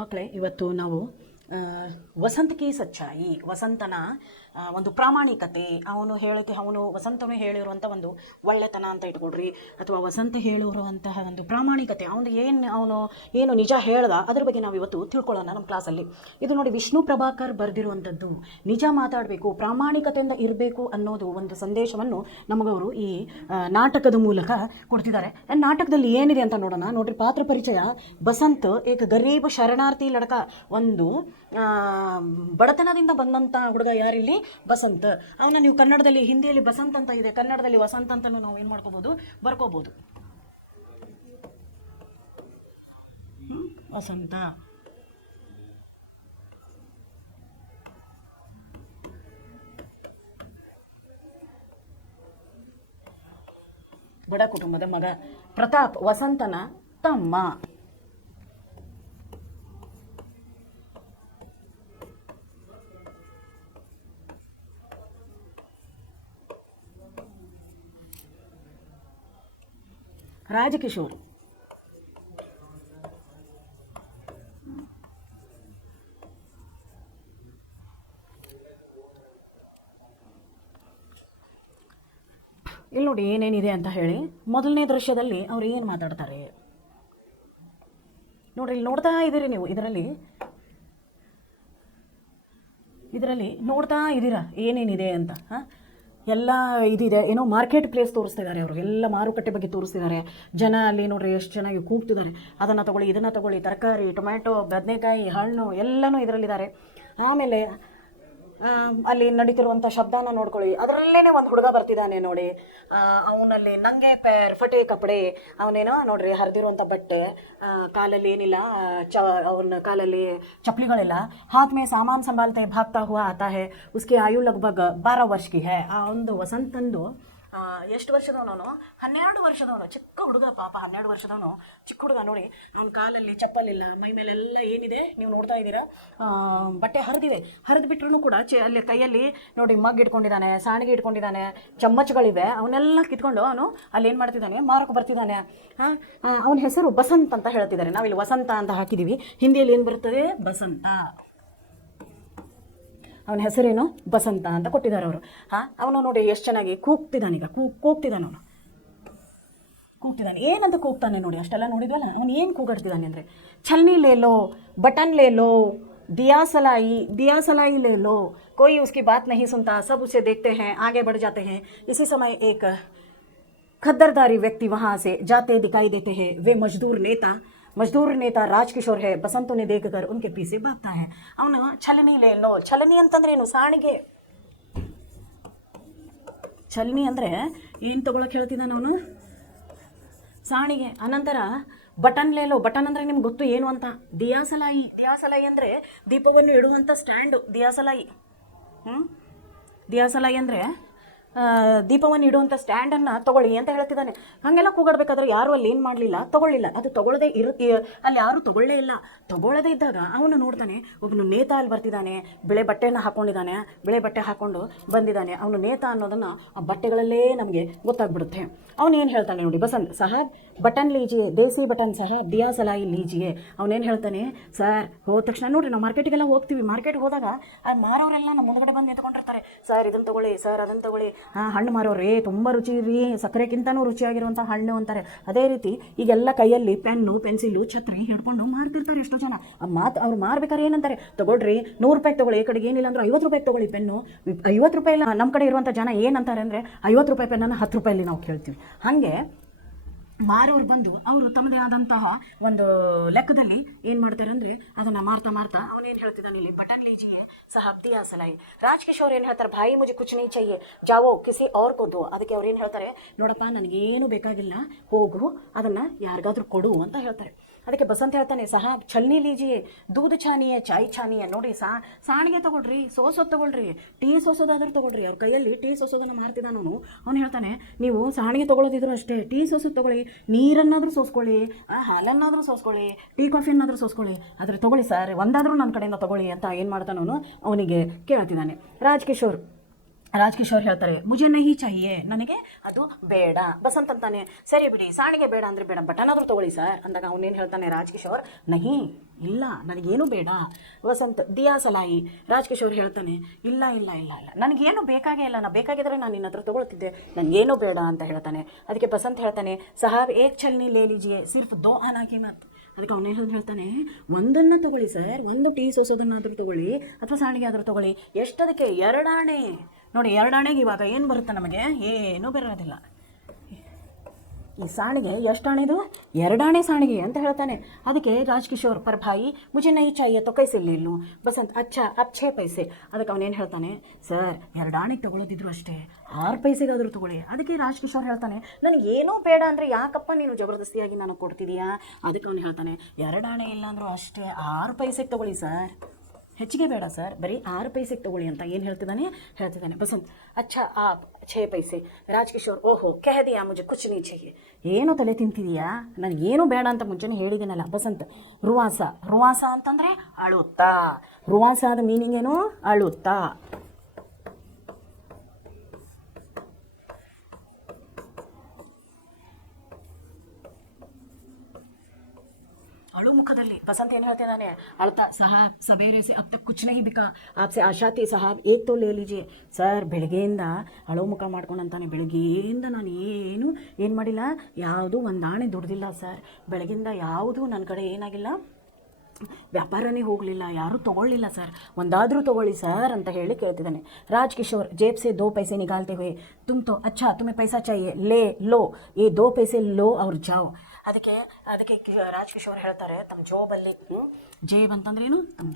ಮಕ್ಕಳೇ, ಇವತ್ತು ನಾವು ವಸಂತ ಕಿ ಸಚ್ಚಾಯಿ, ವಸಂತನ ಒಂದು ಪ್ರಾಮಾಣಿಕತೆ, ಅವನು ವಸಂತನು ಹೇಳಿರುವಂಥ ಒಂದು ಒಳ್ಳೆತನ ಅಂತ ಇಟ್ಕೊಡ್ರಿ, ಅಥವಾ ವಸಂತ ಹೇಳಿರುವಂತಹ ಒಂದು ಪ್ರಾಮಾಣಿಕತೆ, ಅವನು ಏನು ನಿಜ ಹೇಳ್ದ ಅದ್ರ ಬಗ್ಗೆ ನಾವು ಇವತ್ತು ತಿಳ್ಕೊಳ್ಳೋಣ ನಮ್ಮ ಕ್ಲಾಸಲ್ಲಿ. ಇದು ನೋಡಿ, ವಿಷ್ಣು ಪ್ರಭಾಕರ್ ಬರೆದಿರುವಂಥದ್ದು. ನಿಜ ಮಾತಾಡಬೇಕು, ಪ್ರಾಮಾಣಿಕತೆಯಿಂದ ಇರಬೇಕು ಅನ್ನೋದು ಒಂದು ಸಂದೇಶವನ್ನು ನಮಗವರು ಈ ನಾಟಕದ ಮೂಲಕ ಕೊಡ್ತಿದ್ದಾರೆ. ನಾಟಕದಲ್ಲಿ ಏನಿದೆ ಅಂತ ನೋಡೋಣ. ನೋಡ್ರಿ, ಪಾತ್ರ ಪರಿಚಯ. ಬಸಂತ್ ಏಕ ಗರೀಬ್ ಶರಣಾರ್ಥಿ ಲಡಕ, ಒಂದು ಬಡತನದಿಂದ ಬಂದಂಥ ಹುಡುಗ. ಯಾರಿಲ್ಲಿ? ಬಸಂತ್. ಅವನ ನೀವು ಕನ್ನಡದಲ್ಲಿ, ಹಿಂದಿಯಲ್ಲಿ ಬಸಂತ್ ಅಂತ ಇದೆ, ಕನ್ನಡದಲ್ಲಿ ವಸಂತ ಅಂತಲೂ ನಾವು ಏನು ಮಾಡ್ಕೋಬೋದು, ಬರ್ಕೋಬೋದು. ವಸಂತ. ಬಡ ಕುಟುಂಬದ ಮಗ. ಪ್ರತಾಪ್ ವಸಂತನ ತಮ್ಮ. ರಾಜಕಿಶೋರ್. ಇಲ್ಲಿ ನೋಡಿ ಏನೇನಿದೆ ಅಂತ ಹೇಳಿ. ಮೊದಲನೇ ದೃಶ್ಯದಲ್ಲಿ ಅವ್ರು ಏನು ಮಾತಾಡ್ತಾರೆ ನೋಡ್ರಿ, ಇಲ್ಲಿ ನೋಡ್ತಾ ಇದ್ದೀರಿ ನೀವು. ಇದರಲ್ಲಿ ನೋಡ್ತಾ ಇದ್ದೀರಾ ಏನೇನಿದೆ ಅಂತ. ಎಲ್ಲ ಇದಿದೆ, ಏನೋ ಮಾರ್ಕೆಟ್ ಪ್ಲೇಸ್ ತೋರಿಸ್ತಾ ಇದ್ದಾರೆ ಅವರು. ಎಲ್ಲ ಮಾರುಕಟ್ಟೆ ಬಗ್ಗೆ ತೋರಿಸ್ತಿದ್ದಾರೆ. ಜನ ಅಲ್ಲಿ ನೋಡ್ರಿ ಎಷ್ಟು ಚೆನ್ನಾಗಿ ಕೂಗ್ತಿದ್ದಾರೆ. ಅದನ್ನು ತಗೊಳ್ಳಿ, ಇದನ್ನು ತಗೊಳ್ಳಿ, ತರಕಾರಿ, ಟೊಮ್ಯಾಟೊ, ಬದನೆಕಾಯಿ, ಹಣ್ಣು ಎಲ್ಲನೂ ಇದರಲ್ಲಿದ್ದಾರೆ. ಆಮೇಲೆ ಅಲ್ಲಿ ನಡೀತಿರುವಂಥ ಶಬ್ದನ ನೋಡ್ಕೊಳ್ಳಿ. ಅದರಲ್ಲೇ ಒಂದು ಹುಡುಗ ಬರ್ತಿದ್ದಾನೆ ನೋಡಿ. ಅವನಲ್ಲಿ ನಂಗೆ ಪೇರ್ ಫಟೆ ಕಪಡೆ, ಅವನೇನೋ ನೋಡ್ರಿ ಹರಿದಿರುವಂಥ ಬಟ್ಟೆ, ಕಾಲಲ್ಲಿ ಏನಿಲ್ಲ, ಅವನ ಕಾಲಲ್ಲಿ ಚಪ್ಪಲಿಗಳಿಲ್ಲ. ಹಾತ್ ಮೇ ಸಾಮಾನು ಸಂಭಾಲ್ತೆ ಭಾಗ್ತಾ ಹುआ आता है, उसकी आयु लगभग 12 ವರ್ಷ की है. ಆ ಒಂದು ವಸಂತಂದು ಎಷ್ಟು ವರ್ಷದವನು? 12 ವರ್ಷದವನು. ಚಿಕ್ಕ ಹುಡುಗ ಪಾಪ, 12 ವರ್ಷದವನು, ಚಿಕ್ಕ ಹುಡುಗ. ನೋಡಿ, ಅವನ ಕಾಲಲ್ಲಿ ಚಪ್ಪಲಿಲ್ಲ, ಮೈ ಮೇಲೆಲ್ಲ ಏನಿದೆ ನೀವು ನೋಡ್ತಾ ಇದ್ದೀರಾ, ಬಟ್ಟೆ ಹರಿದಿವೆ. ಹರಿದು ಬಿಟ್ರೂ ಕೂಡ ಅಲ್ಲಿ ಕೈಯಲ್ಲಿ ನೋಡಿ ಮಗ್ ಇಟ್ಕೊಂಡಿದ್ದಾನೆ, ಸಾಣಿಗೆ ಇಟ್ಕೊಂಡಿದ್ದಾನೆ, ಚಮ್ಮಚ್ಗಳಿವೆ. ಅವನ್ನೆಲ್ಲ ಕಿತ್ಕೊಂಡು ಅವನು ಅಲ್ಲಿ ಏನು ಮಾಡ್ತಿದ್ದಾನೆ, ಮಾರಕ್ಕೆ ಬರ್ತಿದ್ದಾನೆ. ಅವನ ಹೆಸರು ಬಸಂತ್ ಅಂತ ಹೇಳ್ತಿದ್ದಾರೆ. ನಾವಿಲ್ಲಿ ವಸಂತ ಅಂತ ಹಾಕಿದ್ದೀವಿ, ಹಿಂದಿಯಲ್ಲಿ ಏನು ಬರ್ತದೆ? ಬಸಂತ. ಅವನ ಹೆಸರೇನು? ಬಸಂತ ಅಂತ ಕೊಟ್ಟಿದ್ದಾರೆ ಅವರು. ಅವನು ನೋಡಿ ಎಷ್ಟು ಚೆನ್ನಾಗಿ ಕೂಗ್ತಿದ್ದಾನೆ. ಈಗ ಕೂಗ್ತಿದ್ದಾನೆ ಏನಂತ ಕೂಗ್ತಾನೆ ನೋಡಿ. ಅಷ್ಟೆಲ್ಲ ನೋಡಿದ್ವಲ್ಲ, ಅವನು ಏನು ಕೂಗಾಡ್ತಿದ್ದಾನೆ ಅಂದರೆ, ಛಲ್ನಿ ಲೇ ಲೋ, ಬಟನ್ ಲೇ ಲೋ, दिया सलाई ले लो, कोई उसकी बात नहीं सुनता, सब उसे देखते हैं, आगे बढ़ जाते हैं. इसी समय एक खद्दरदारी व्यक्ति वहाँ से जाते दिखाई देते हैं. वे मजदूर नेता राजकिशोर है. बसंत ने देखकर उनके पीछे भागता है. ಅವನು ಛಲನಿ ಲೇನೋ. ಛಲನಿ ಅಂತಂದ್ರೆ ಏನು? ಸಾಣಿಗೆ. ಛಲನಿ ಅಂದರೆ ಏನು ತಗೊಳಕ್ಕೆ ಹೇಳ್ತಿದ್ದಾನೆ ಅವನು? ಸಾಣಿಗೆ. ಅನಂತರ ಬಟನ್ ಲೇಲೋ. ಬಟನ್ ಅಂದರೆ ನಿಮ್ಗೆ ಗೊತ್ತು ಏನು ಅಂತ? ದಿಯಾಸಲಾಯಿ ಅಂದರೆ ದೀಪವನ್ನು ಇಡುವಂಥ ಸ್ಟ್ಯಾಂಡು. ದಿಯಾಸಲಾಯಿ ಅಂದರೆ ದೀಪವನ್ನು ಇಡುವಂಥ ಸ್ಟ್ಯಾಂಡನ್ನು ತಗೊಳ್ಳಿ ಅಂತ ಹೇಳ್ತಿದ್ದಾನೆ. ಹಾಗೆಲ್ಲ ಕೂಗಾಡ್ಬೇಕಾದ್ರೆ ಯಾರು ಅಲ್ಲಿ ಏನು ಮಾಡಲಿಲ್ಲ, ತಗೊಳ್ಳಿಲ್ಲ. ಅದು ತಗೊಳ್ಳದೆ ಅಲ್ಲಿ ಯಾರೂ ತಗೊಳ್ಳೇ ಇಲ್ಲ. ತಗೊಳ್ಳದೇ ಇದ್ದಾಗ ಅವನು ನೋಡ್ತಾನೆ, ಒಬ್ಬನು ನೇತ ಅಲ್ಲಿ ಬರ್ತಿದ್ದಾನೆ, ಬಿಳೆ ಬಟ್ಟೆಯನ್ನು ಹಾಕ್ಕೊಂಡಿದ್ದಾನೆ, ಬಿಳೆ ಬಟ್ಟೆ ಹಾಕ್ಕೊಂಡು ಬಂದಿದ್ದಾನೆ. ಅವನು ನೇತ ಅನ್ನೋದನ್ನು ಆ ಬಟ್ಟೆಗಳಲ್ಲೇ ನಮಗೆ ಗೊತ್ತಾಗ್ಬಿಡುತ್ತೆ. ಅವನು ಏನು ಹೇಳ್ತಾನೆ ನೋಡಿ, ಬಸಂತ್ ಸಾಹಬ್ ಬಟನ್ ಲೀಜಿಯೇ, ದೇಸಿ ಬಟನ್ ಸಾಹಬ್ ದಿಯಾ ಸಲಾಯಿ ಲೀಜಿಯೇ. ಅವನೇನು ಹೇಳ್ತಾನೆ, ಸರ್ ಹೋದ ತಕ್ಷಣ ನೋಡ್ರಿ, ನಾವು ಮಾರ್ಕೆಟಿಗೆಲ್ಲ ಹೋಗ್ತೀವಿ. ಮಾರ್ಕೆಟ್ಗೆ ಹೋದಾಗ ಆ ಮಾರೋರೆಲ್ಲ ನಮ್ಮ ಮುಂದ್ಗಡೆ ಬಂದು ನಿಂತ್ಕೊಂಡಿರ್ತಾರೆ. ಸರ್ ಇದನ್ನು ತಗೊಳ್ಳಿ, ಸರ್ ಅದನ್ನು ತಗೊಳ್ಳಿ. ಹಣ್ಣು ಮಾರೋರಿ ತುಂಬ ರುಚಿ ರೀ, ಸಕ್ಕರೆಗಿಂತನೂ ರುಚಿಯಾಗಿರುವಂಥ ಹಣ್ಣು ಅಂತಾರೆ. ಅದೇ ರೀತಿ ಈಗೆಲ್ಲ ಕೈಯಲ್ಲಿ ಪೆನ್ನು, ಪೆನ್ಸಿಲು, ಛತ್ರಿ ಹಿಡ್ಕೊಂಡು ಮಾರ್ತಿರ್ತಾರೆ ಎಷ್ಟೋ ಜನ. ಅವ್ರು ಮಾರ್ಬೇಕಾದ್ರೆ ಏನಂತಾರೆ, ತಗೊಳ್ರಿ 100 ರೂಪಾಯಿಗೆ ತಗೊಳ್ಳಿ, ಈ ಕಡೆಗೆ ಏನಿಲ್ಲ ಅಂದ್ರೆ 50 ರೂಪಾಯಿಗೆ ತಗೊಳ್ಳಿ ಪೆನ್ನು. 50 ರೂಪಾಯಿ ಇಲ್ಲ. ನಮ್ಮ ಕಡೆ ಇರುವಂಥ ಜನ ಏನಂತಾರೆ ಅಂದರೆ, 50 ರೂಪಾಯಿ ಪೆನ್ನನ್ನು 10 ರೂಪಾಯಲ್ಲಿ ನಾವು ಕೇಳ್ತೀವಿ. ಹಾಗೆ ಮಾರೋರು ಬಂದು ಅವರು ತಮ್ಮದೇ ಆದಂತಹ ಒಂದು ಲೆಕ್ಕದಲ್ಲಿ ಏನು ಮಾಡ್ತಾರೆ ಅಂದರೆ, ಅದನ್ನು ಮಾರ್ತಾ ಅವನೇನು ಹೇಳ್ತಿದ್ದಾನೆ ಇಲ್ಲಿ, ಬಟನ್ ಲೀಜಿಯೇ ಸಾಹಬ್ ದಿಯಾ ಸಲಾಯಿ. ರಾಜಕಿಶೋರ್ ಏನು ಹೇಳ್ತಾರೆ, ಭಾಯಿ ಮುಜೆ ಕುಚ್ ನಹೀ ಚಹಿಯೇ, ಜಾವೋ ಕಿಸಿ ಔರ್ ಕೋ ದೋ. ಅದಕ್ಕೆ ಅವ್ರು ಏನು ಹೇಳ್ತಾರೆ, ನೋಡಪ್ಪ ನನಗೇನು ಬೇಕಾಗಿಲ್ಲ, ಹೋಗು ಅದನ್ನು ಯಾರಿಗಾದ್ರೂ ಕೊಡು ಅಂತ ಹೇಳ್ತಾರೆ. ಅದಕ್ಕೆ ಬಸಂತ ಹೇಳ್ತಾನೆ, ಸಾಹಬ್ ಛಲ್ನಿ ಲೀಜಿಯೇ, ದೂದ್ ಛಾನಿಯೇ, ಚಾಯ್ ಛಾನಿಯೇ. ನೋಡಿ, ಸಾಣಿಗೆ ತೊಗೊಳ್ರಿ, ಸೋಸೋದು ತೊಗೊಳ್ರಿ, ಟೀ ಸೋಸೋದಾದ್ರೂ ತೊಗೊಳ್ರಿ. ಅವ್ರ ಕೈಯಲ್ಲಿ ಟೀ ಸೋಸೋದನ್ನು ಮಾರ್ತಿದ್ದಾನು. ಅವನು ಹೇಳ್ತಾನೆ, ನೀವು ಸಾಣಿಗೆ ತೊಗೊಳೋದಿದ್ರು ಅಷ್ಟೇ, ಟೀ ಸೋಸೋದು ತೊಗೊಳ್ಳಿ, ನೀರನ್ನಾದರೂ ಸೋಸ್ಕೊಳ್ಳಿ, ಹಾಲನ್ನಾದರೂ ಸೋಸ್ಕೊಳ್ಳಿ, ಟೀ ಕಾಫಿಯನ್ನಾದರೂ ಸೋಸ್ಕೊಳ್ಳಿ, ಆದರೆ ತೊಗೊಳ್ಳಿ ಸರ್, ಒಂದಾದರೂ ನನ್ನ ಕಡೆಯಿಂದ ತೊಗೊಳ್ಳಿ ಅಂತ ಏನು ಮಾಡ್ತಾನವನು ಅವನಿಗೆ ಕೇಳ್ತಿದ್ದಾನೆ. ರಾಜಕಿಶೋರ್ ರಾಜ್ಕಿಶೋರ್ ಹೇಳ್ತಾರೆ ಮುಜೆ ನಹಿ ಚಾಹಿಯೆ, ನನಗೆ ಅದು ಬೇಡ. ಬಸಂತ್ ಅಂತಾನೆ ಸರಿ ಬಿಡಿ ಸಾಣಿಗೆ ಬೇಡ ಅಂದರೆ ಬೇಡ, ಬಟನ್ ಆದರೂ ತೊಗೊಳ್ಳಿ ಸರ್ ಅಂದಾಗ ಅವನೇನು ಹೇಳ್ತಾನೆ ರಾಜ್ಕಿಶೋರ್ ನಹಿ, ಇಲ್ಲ ನನಗೇನು ಬೇಡ. ವಸಂತ್ ದಿಯಾ ಸಲಾಯಿ, ರಾಜ್ಕಿಶೋರ್ ಹೇಳ್ತಾನೆ ಇಲ್ಲ ಇಲ್ಲ ಇಲ್ಲ ಇಲ್ಲ ನನಗೇನು ಬೇಕಾಗೇ ಇಲ್ಲ, ಬೇಕಾಗಿದ್ರೆ ನಾನು ನಿನ್ನ ಹತ್ರ ತೊಗೊಳ್ತಿದ್ದೆ, ನನಗೇನು ಬೇಡ ಅಂತ ಹೇಳ್ತಾನೆ. ಅದಕ್ಕೆ ಬಸಂತ್ ಹೇಳ್ತಾನೆ ಸಾಹಬ್ ಏಕ್ ಛಲ್ನಿ ಲೇ ಲೀಜಿಯೆ ಸಿರ್ಫ್ ದೋ ಆನಾ ಕಿ ಮತ್. ಅದಕ್ಕೆ ಅವನೇನು ಹೇಳ್ತಾನೆ ಒಂದನ್ನು ತೊಗೊಳ್ಳಿ ಸರ್, ಒಂದು ಟೀ ಸೋಸೋದನ್ನಾದರೂ ತೊಗೊಳ್ಳಿ ಅಥವಾ ಸಾಣಿಗೆ ಆದರೂ ತೊಗೊಳ್ಳಿ, ಎಷ್ಟದಕ್ಕೆ 2 ಆಣೆ. ನೋಡಿ 2 ಆಣೆಗೆ ಇವಾಗ ಏನು ಬರುತ್ತೆ ನಮಗೆ, ಏನೂ ಬರೋದಿಲ್ಲ. ಈ ಸಾಣಿಗೆ ಎಷ್ಟು ಆಣೆದು, 2 ಆಣೆ ಸಾಣಿಗೆ ಅಂತ ಹೇಳ್ತಾನೆ. ಅದಕ್ಕೆ ರಾಜ್ಕಿಶೋರ್ ಪರ್ ಭಾಯಿ ಮುಜೆ ನಹಿ ಚಾಹಿಯೆ ತೊ ಕೈಸೆ ಲೇ ಲೂಂ. ಬಸಂತ್ ಅಚ್ಚಾ ಅಬ್ 6 ಪೈಸೆ. ಅದಕ್ಕೆ ಅವನೇನು ಹೇಳ್ತಾನೆ ಸರ್ 2 ಆಣೆಗೆ ತೊಗೊಳೋದಿದ್ರು ಅಷ್ಟೇ 6 ಪೈಸೆಗಾದರೂ ತೊಗೊಳ್ಳಿ. ಅದಕ್ಕೆ ರಾಜ್ಕಿಶೋರ್ ಹೇಳ್ತಾನೆ ನನಗೇನೂ ಬೇಡ ಅಂದರೆ ಯಾಕಪ್ಪ ನೀನು ಜಬರ್ದಸ್ತಿಯಾಗಿ ನನಗೆ ಕೊಡ್ತಿದೀಯಾ. ಅದಕ್ಕೆ ಅವನು ಹೇಳ್ತಾನೆ 2 ಆಣೆ ಇಲ್ಲ ಅಂದರೂ ಅಷ್ಟೇ 6 ಪೈಸೆಗೆ ತೊಗೊಳ್ಳಿ ಸರ್, ಹೆಚ್ಚಿಗೆ ಬೇಡ ಸರ್, ಬರೀ 6 ಪೈಸೆಗೆ ತೊಗೊಳ್ಳಿ ಅಂತ ಏನು ಹೇಳ್ತಿದ್ದಾನೆ ಬಸಂತ್ ಅಚ್ಚಾ ಆಪ್ 6 ಪೈಸೆ. ರಾಜ್ಕಿಶೋರ್ ಓಹೋ ಕಹ ದಿಯಾ ಮುಜೆ ಕುಚ್ ನೀ ಚಾಹಿಯೆ, ಏನು ತಲೆ ತಿಂತಿದೀಯಾ, ನನಗೇನು ಬೇಡ ಅಂತ ಮುಂಚೆನೇ ಹೇಳಿದ್ದೀನಲ್ಲ. ಬಸಂತ್ ರುವಾಸ ಅಂತಂದರೆ ಅಳುತ್ತಾ, ರುವಾಸಾದ ಮೀನಿಂಗ್ ಏನು, ಅಳುತ್ತಾ. ಅಳು ಮುಖದಲ್ಲಿ ಬಸಂತ್ ಏನು ಹೇಳ್ತಿದ್ದಾನೆ, ಅಳ್ತಾ ಸಾಹಬ್ ಸವೇರೆ ಸೆ ಅಬ್ ತಕ್ ಕುಚ್ ನಹಿ ಬಿಕಾ ಆಪ್ಸೆ ಆಶಾ ಥಿ ಸಾಹಬ್ ಏಕ್ ತೋ ಲೇ ಲೀಜಿಯೆ. ಸರ್ ಬೆಳಗ್ಗೆಯಿಂದ ಅಳು ಮುಖ ಮಾಡ್ಕೊಂಡಂತಾನೆ, ಬೆಳಗ್ಗೆಯಿಂದ ನಾನು ಏನು ಮಾಡಿಲ್ಲ, ಯಾವುದೂ 1 ಆಣೆ ದುಡ್ದಿಲ್ಲ ಸರ್, ಬೆಳಗ್ಗೆಯಿಂದ ಯಾವುದೂ ನನ್ನ ಕಡೆ ಏನಾಗಿಲ್ಲ, ವ್ಯಾಪಾರನೇ ಹೋಗಲಿಲ್ಲ, ಯಾರೂ ತೊಗೊಳ್ಳಿಲ್ಲ ಸರ್, ಒಂದಾದರೂ ತೊಗೊಳ್ಳಿ ಸರ್ ಅಂತ ಹೇಳಿ ಕೇಳ್ತಿದ್ದಾನೆ. ರಾಜ್ಕಿಶೋರ್ ಜೇಬ್ ಸೆ 2 ಪೈಸೆ ನಿಕಾಲ್ತೆ ಹುए ತುಮ್ ತೋ ಅಚ್ಚಾ ತುಮೆ ಪೈಸಾ ಚಾಹಿಯೆ ಲೇ ಲೋ ಈ 2 ಪೈಸೆ ಲೋ ಅವ್ರು ಜಾವ್. ಅದಕ್ಕೆ ರಾಜ್ಕಿಶೋರ್ ಹೇಳ್ತಾರೆ ತಮ್ಮ ಜೋಬಲ್ಲಿ, ಜೇಬ್ ಅಂತಂದ್ರೇನು, ತಮ್ಮ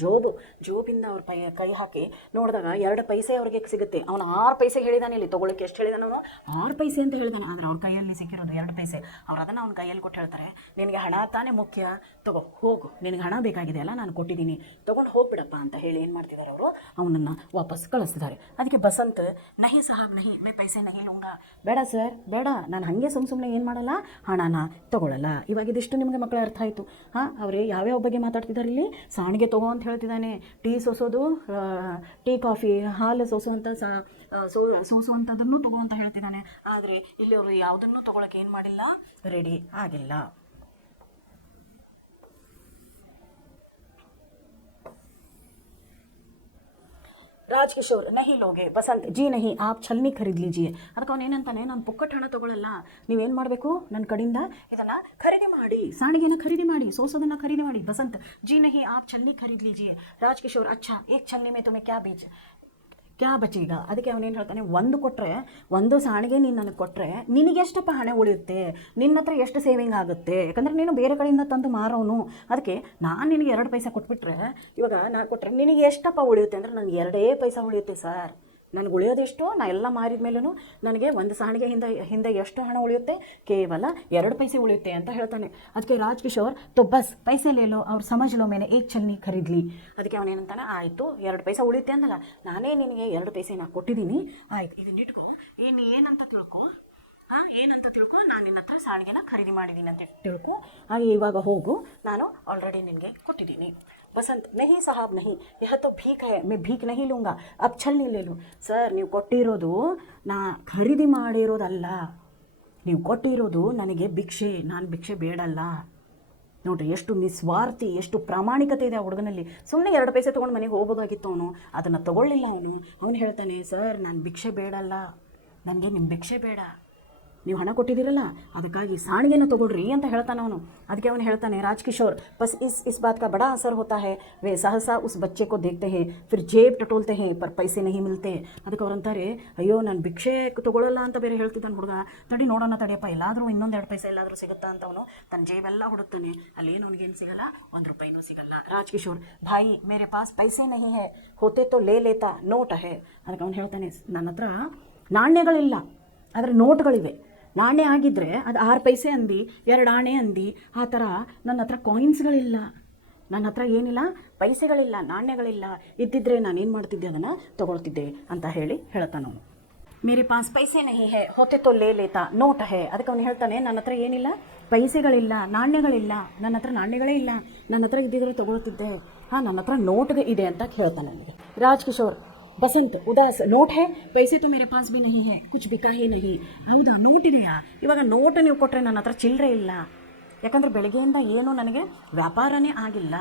ಜೋಬಿಂದ ಅವ್ರ ಕೈ ಹಾಕಿ ನೋಡಿದಾಗ 2 ಪೈಸೆ ಅವ್ರಿಗೆ ಸಿಗುತ್ತೆ. ಅವನು 6 ಪೈಸೆ ಹೇಳಿದಾನೆ, ಇಲ್ಲಿ ತೊಗೊಳಕ್ಕೆ ಎಷ್ಟು ಹೇಳಿದಾನೆ ಅವನು, 6 ಪೈಸೆ ಅಂತ ಹೇಳಿದಾನೆ. ಆದರೆ ಅವ್ನ ಕೈಯಲ್ಲಿ ಸಿಕ್ಕಿರೋದು 2 ಪೈಸೆ. ಅವ್ರು ಅದನ್ನು ಅವ್ನ ಕೈಯಲ್ಲಿ ಕೊಟ್ಟು ಹೇಳ್ತಾರೆ ನಿನಗೆ ಹಣ ತಾನೇ ಮುಖ್ಯ, ತಗೋ ಹೋಗು, ನಿನಗೆ ಹಣ ಬೇಕಾಗಿದೆ ಅಲ್ಲ, ನಾನು ಕೊಟ್ಟಿದ್ದೀನಿ, ತೊಗೊಂಡು ಹೋಗ್ಬಿಡಪ್ಪ ಅಂತ ಹೇಳಿ ಏನು ಮಾಡ್ತಿದ್ದಾರೆ ಅವರು, ಅವನನ್ನು ವಾಪಸ್ ಕಳಿಸ್ತಿದ್ದಾರೆ. ಅದಕ್ಕೆ ಬಸಂತ್ ನಹಿ ಸಾಹಬ್ ನಹಿ ಮೇ ಪೈಸೆ ನಹಿ ಲೂಂಗಾ, ಬೇಡ ಸರ್ ಬೇಡ, ನಾನು ಹಾಗೆ ಸುಮ್ಮನೆ ಏನು ಮಾಡಲ್ಲ, ಹಣನ ತೊಗೊಳ್ಳಲ್ಲ. ಇವಾಗ ಇದಿಷ್ಟು ನಿಮಗೆ ಮಕ್ಕಳ ಅರ್ಥ ಆಯಿತು. ಅವರೇ ಯಾವ್ಯಾವ ಬಗ್ಗೆ ಮಾತಾಡ್ತಿದ್ದಾರೆ ಇಲ್ಲಿ, ಸಾಣಿಗೆ ತಗೋ ಅಂತ ಹೇಳ್ತಿದ್ದಾನೆ, ಟೀ ಸೋಸೋದು, ಟೀ ಕಾಫಿ ಹಾಲು ಸೋಸುವಂಥದ್ದನ್ನು ತಗೋ ಅಂತ ಹೇಳ್ತಿದ್ದಾನೆ. ಆದರೆ ಇಲ್ಲಿ ಅವರು ಯಾವುದನ್ನು ತೊಗೊಳಕ್ಕೆ ಏನು ಮಾಡಿಲ್ಲ, ರೆಡಿ ಆಗಿಲ್ಲ. ರಾಜ್ಕಿಶೋರ್ ನಹಿ ಲೋಗೆ. ಬಸಂತ್ ಜಿ ನಹಿ ಆಪ್ ಛಲ್ನಿ ಖರೀದ್ ಲೀಜಿಯೆ. ಅದಕ್ಕೆ ಅವನು ಏನಂತಾನೆ, ನಾನು ಪುಕ್ಕಟ್ ಹಣ ತೊಗೊಳ್ಳಲ್ಲ, ನೀವೇನು ಮಾಡಬೇಕು, ನನ್ನ ಕಡೆಯಿಂದ ಇದನ್ನು ಖರೀದಿ ಮಾಡಿ, ಸಾಣಿಗೆನ ಖರೀದಿ ಮಾಡಿ, ಸೋಸೋದನ್ನು ಖರೀದಿ ಮಾಡಿ. ಬಸಂತ್ ಜಿ ನಹಿ ಆಪ್ ಛಲ್ನಿ ಖರೀದ್ ಲೀಜಿಯೆ. ರಾಜ್ಕಿಶೋರ್ ಅಚ್ಚಾ ಏಕ್ ಛಲ್ನಿ ಮೇ ತುಮೆ ಕ್ಯಾ ಬಚೀಗ. ಅದಕ್ಕೆ ಅವನೇನು ಹೇಳ್ತಾನೆ, ಒಂದು ಸಾಣಿಗೆ ನೀನು ನನಗೆ ಕೊಟ್ಟರೆ ನಿನಗೆಷ್ಟಪ್ಪ ಹಣ ಉಳಿಯುತ್ತೆ, ನಿನ್ನ ಹತ್ರ ಎಷ್ಟು ಸೇವಿಂಗ್ ಆಗುತ್ತೆ, ಯಾಕಂದರೆ ನೀನು ಬೇರೆ ಕಡೆಯಿಂದ ತಂದು ಮಾರೋನು. ಅದಕ್ಕೆ ನಾನು ನಿನಗೆ 2 ಪೈಸೆ ಕೊಟ್ಬಿಟ್ರೆ, ಇವಾಗ ನಾನು ಕೊಟ್ಟರೆ ನಿನಗೆ ಎಷ್ಟಪ್ಪ ಉಳಿಯುತ್ತೆ ಅಂದರೆ ನನಗೆ 2 ಪೈಸೆ ಉಳಿಯುತ್ತೆ ಸರ್, ನನಗೆ ಉಳಿಯೋದೆಷ್ಟು, ನಾ ಎಲ್ಲ ಮಾರಿದ ಮೇಲೂ ನನಗೆ ಒಂದು ಸಾಣಿಗೆ ಹಿಂದೆ ಎಷ್ಟು ಹಣ ಉಳಿಯುತ್ತೆ, ಕೇವಲ 2 ಪೈಸೆ ಉಳಿಯುತ್ತೆ ಅಂತ ಹೇಳ್ತಾನೆ. ಅದಕ್ಕೆ ರಾಜ್ಕಿಶೋರ್ ತೊ ಬಸ್ ಪೈಸೆ ಲೇಲೋ ಅವ್ರು ಸಮಜ್ಲೋ ಮೇನೆ ಏಕ್ ಛಲ್ನಿ ಖರೀದ್ಲಿ. ಅದಕ್ಕೆ ಅವನೇನಂತಾನೆ, ಆಯಿತು 2 ಪೈಸೆ ಉಳಿಯುತ್ತೆ ಅಂದಲ್ಲ, ನಾನೇ ನಿನಗೆ 2 ಪೈಸೆ ನಾನು ಕೊಟ್ಟಿದ್ದೀನಿ, ಆಯ್ತು ಇದನ್ನಿಟ್ಕೋ, ಏನಂತ ತಿಳ್ಕೊ, ನಾನು ನಿನ್ನ ಹತ್ರ ಸಾಣಿಗೆನ ಖರೀದಿ ಮಾಡಿದ್ದೀನಿ ಅಂತ ತಿಳ್ಕೊ, ಹಾಗೆ ಇವಾಗ ಹೋಗು, ನಾನು ಆಲ್ರೆಡಿ ನಿನಗೆ ಕೊಟ್ಟಿದ್ದೀನಿ. ಬಸಂತ್ ನಹಿ ಸಾಹಬ್ ನಹಿ ಯಹ ತೋ ಭೀಕ್ ಹೈ ಮೈ ಭೀಕ್ ನಹಿ ಲೂಂಗಾ ಅಬ್ ಛಲ್ನಿ ಲೇ ಲೂಂ. ಸರ್ ನೀವು ಕೊಟ್ಟಿರೋದು ನಾ ಖರೀದಿ ಮಾಡಿರೋದಲ್ಲ, ನೀವು ಕೊಟ್ಟಿರೋದು ನನಗೆ ಭಿಕ್ಷೆ, ನಾನು ಭಿಕ್ಷೆ ಬೇಡಲ್ಲ. ನೋಡ್ರಿ ಎಷ್ಟು ನಿಸ್ವಾರ್ಥಿ, ಎಷ್ಟು ಪ್ರಾಮಾಣಿಕತೆ ಇದೆ ಆ ಹುಡುಗನಲ್ಲಿ. ಸುಮ್ಮನೆ 2 ಪೈಸೆ ತೊಗೊಂಡು ಮನೆಗೆ ಹೋಗೋದಾಗಿತ್ತು, ಅದನ್ನು ತೊಗೊಳ್ಳಿಲ್ಲ. ಅವನು ಹೇಳ್ತಾನೆ, ಸರ್ ನಾನು ಭಿಕ್ಷೆ ಬೇಡಲ್ಲ, ನನಗೆ ನಿಮ್ಮ ಭಿಕ್ಷೆ ಬೇಡ, ನೀವು ಹಣ ಕೊಟ್ಟಿದ್ದೀರಲ್ಲ ಅದಕ್ಕಾಗಿ ಸಾಣಿಗೆನ ತೊಗೊಳ್ರಿ ಅಂತ ಹೇಳ್ತಾನೆ ಅವನು. ಅದಕ್ಕೆ ಅವನು ಹೇಳ್ತಾನೆ, ರಾಜ್ಕಿಶೋರ್ ಬಸ್ ಇಸ್ ಬಾತ್ ಕಾ ಬಡಾ ಅಸರ್ ಹೋತಾ ಹೈ, ವೇ ಸಹಸಾ ಉಸ್ ಬಚ್ಚೆ ಕೋ ದೇಖ್ತೆ ಹೈ ಫಿರ್ ಜೇಬ್ ಟಟೋಲ್ತೆ ಹೈ ಪರ್ ಪೈಸೆ ನಹಿ ಮಿಲ್ತೆ. ಅದಕ್ಕೆ ಅವ್ರಂತಾರೆ, ಅಯ್ಯೋ ನಾನು ಭಿಕ್ಷೆ ತೊಗೊಳ್ಳಲ್ಲ ಅಂತ ಬೇರೆ ಹೇಳ್ತಿದ್ದಾನೆ ಹುಡುಗ, ನೋಡೋಣ ತಡೆಯಪ್ಪ, ಎಲ್ಲಾದರೂ ಇನ್ನೊಂದು 2 ಪೈಸೆ ಎಲ್ಲಾದರೂ ಸಿಗುತ್ತಾ ಅಂತ ಅವನು ತನ್ನ ಜೇಬೆಲ್ಲ ಹುಡುಕ್ತಾನೆ, ಅಲ್ಲೇನು ಅವನಿಗೇನು ಸಿಗಲ್ಲ, 1 ರೂಪಾಯಿನೂ ಸಿಗಲ್ಲ. ರಾಜ್ಕಿಶೋರ್ ಭಾಯಿ ಮೇರೆ ಪಾಸ್ ಪೈಸೆ ನಹಿ ಹೈ ಹೋತೆ ತೋ ಲೇ ಲೇತಾ ನೋಟ್ ಹೈ. ಅದಕ್ಕೆ ಅವನು ಹೇಳ್ತಾನೆ, ನನ್ನ ಹತ್ರ ನಾಣ್ಯಗಳಿಲ್ಲ, ಆದರೆ ನೋಟ್ಗಳಿವೆ. ನಾಣ್ಯ ಆಗಿದ್ದರೆ ಅದು 6 ಪೈಸೆ ಅಂದು, 2 ಆಣೆ ಅಂದು, ಆ ಥರ ನನ್ನ ಹತ್ರ ಕಾಯಿನ್ಸ್ಗಳಿಲ್ಲ, ನನ್ನ ಹತ್ರ ಏನಿಲ್ಲ, ಪೈಸೆಗಳಿಲ್ಲ, ನಾಣ್ಯಗಳಿಲ್ಲ. ಇದ್ದಿದ್ರೆ ನಾನೇನು ಮಾಡ್ತಿದ್ದೆ, ಅದನ್ನು ತೊಗೊಳ್ತಿದ್ದೆ ಅಂತ ಹೇಳ್ತಾನೆ ಅವನು. ಮೇರೆ ಪಾಸ್ ಪೈಸೆ ನಹಿ ಹೈ ಹೋತೆ ತೋ ಲೇ ಲೇತಾ ನೋಟ್ ಹೈ. ಅದಕ್ಕೆ ಅವನು ಹೇಳ್ತಾನೆ, ನನ್ನ ಹತ್ರ ಏನಿಲ್ಲ, ಪೈಸೆಗಳಿಲ್ಲ, ನಾಣ್ಯಗಳಿಲ್ಲ, ನನ್ನ ಹತ್ರ ನಾಣ್ಯಗಳೇ ಇಲ್ಲ, ನನ್ನ ಹತ್ರ ಇದ್ದಿದ್ರೆ ತೊಗೊಳ್ತಿದ್ದೆ, ನನ್ನ ಹತ್ರ ನೋಟ್ಗೆ ಇದೆ ಅಂತ ಹೇಳ್ತಾನೆ ನನಗೆ. ರಾಜ್ಕಿಶೋರ್ ಬಸಂತ್ ಉದಾಸ್ ನೋಟ್ ಹೇ ಪೈಸೆ ತೋ ಮೇರೆ ಪಾಸ್ ಭಿ ನಹಿ ಹೇ ಕುಚ್ ಬಿಕಾ ಹಿ ನಹಿ. ಹೌದಾ, ನೋಟ್ ಇದೆಯಾ? ಇವಾಗ ನೋಟ್ ನೀವು ಕೊಟ್ಟರೆ ನನ್ನ ಹತ್ರ ಚಿಲ್ಲರೆ ಇಲ್ಲ, ಯಾಕಂದರೆ ಬೆಳಗ್ಗೆಯಿಂದ ಏನೂ ನನಗೆ ವ್ಯಾಪಾರನೇ ಆಗಿಲ್ಲ.